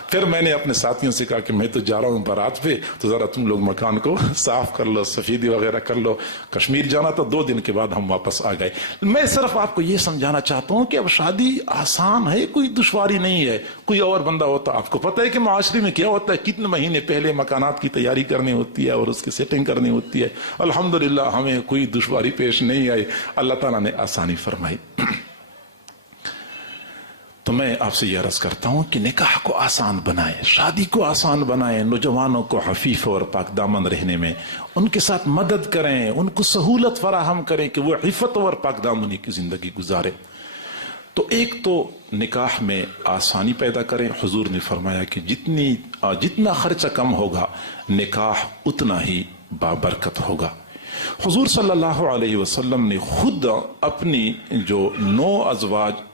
پھر میں نے اپنے ساتھیوں سے کہا کہ میں تو جا رہا ہوں بارات پہ، تو ذرا تم لوگ مکان کو صاف کر لو، سفیدی وغیرہ کر لو، کشمیر جانا تھا، 2 دن کے بعد ہم واپس آ گئے۔ میں صرف آپ کو یہ سمجھانا چاہتا ہوں کہ اب شادی آسان ہے، کوئی دشواری نہیں ہے۔ کوئی اور بندہ ہوتا، آپ کو پتہ ہے کہ معاشرے میں کیا ہوتا ہے، کتنے مہینے پہلے مکانات کی تیاری کرنی ہوتی ہے اور اس کی سیٹنگ کرنی ہوتی ہے۔ الحمدللہ ہمیں کوئی دشواری پیش نہیں آئی، اللہ تعالیٰ نے آسانی فرمائی۔ تو میں آپ سے یہ عرض کرتا ہوں کہ نکاح کو آسان بنائیں، شادی کو آسان بنائیں، نوجوانوں کو حفیف اور پاک دامن رہنے میں ان کے ساتھ مدد کریں، ان کو سہولت فراہم کریں کہ وہ عفت اور پاک دامنی کی زندگی گزارے۔ تو ایک تو نکاح میں آسانی پیدا کریں، حضور نے فرمایا کہ جتنا خرچہ کم ہوگا نکاح اتنا ہی بابرکت ہوگا۔ حضور صلی اللہ علیہ وسلم نے خود اپنی جو 9 ازواج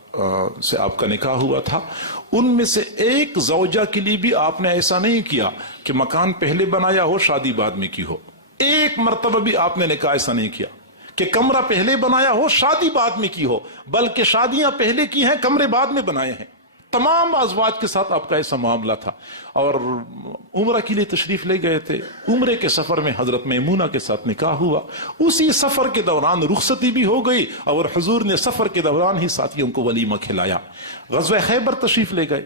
سے آپ کا نکاح ہوا تھا، ان میں سے ایک زوجہ کے لیے بھی آپ نے ایسا نہیں کیا کہ مکان پہلے بنایا ہو شادی بعد میں کی ہو، ایک مرتبہ بھی آپ نے نکاح ایسا نہیں کیا کہ کمرہ پہلے بنایا ہو شادی بعد میں کی ہو، بلکہ شادیاں پہلے کی ہیں کمرے بعد میں بنائے ہیں۔ تمام ازواج کے ساتھ آپ کا ایسا معاملہ تھا۔ اور عمرہ کے لیے تشریف لے گئے تھے، عمرے کے سفر میں حضرت میمونہ کے ساتھ نکاح ہوا، اسی سفر کے دوران رخصتی بھی ہو گئی اور حضور نے سفر کے دوران ہی ساتھیوں کو ولیمہ کھلایا۔ غزوہ خیبر تشریف لے گئے،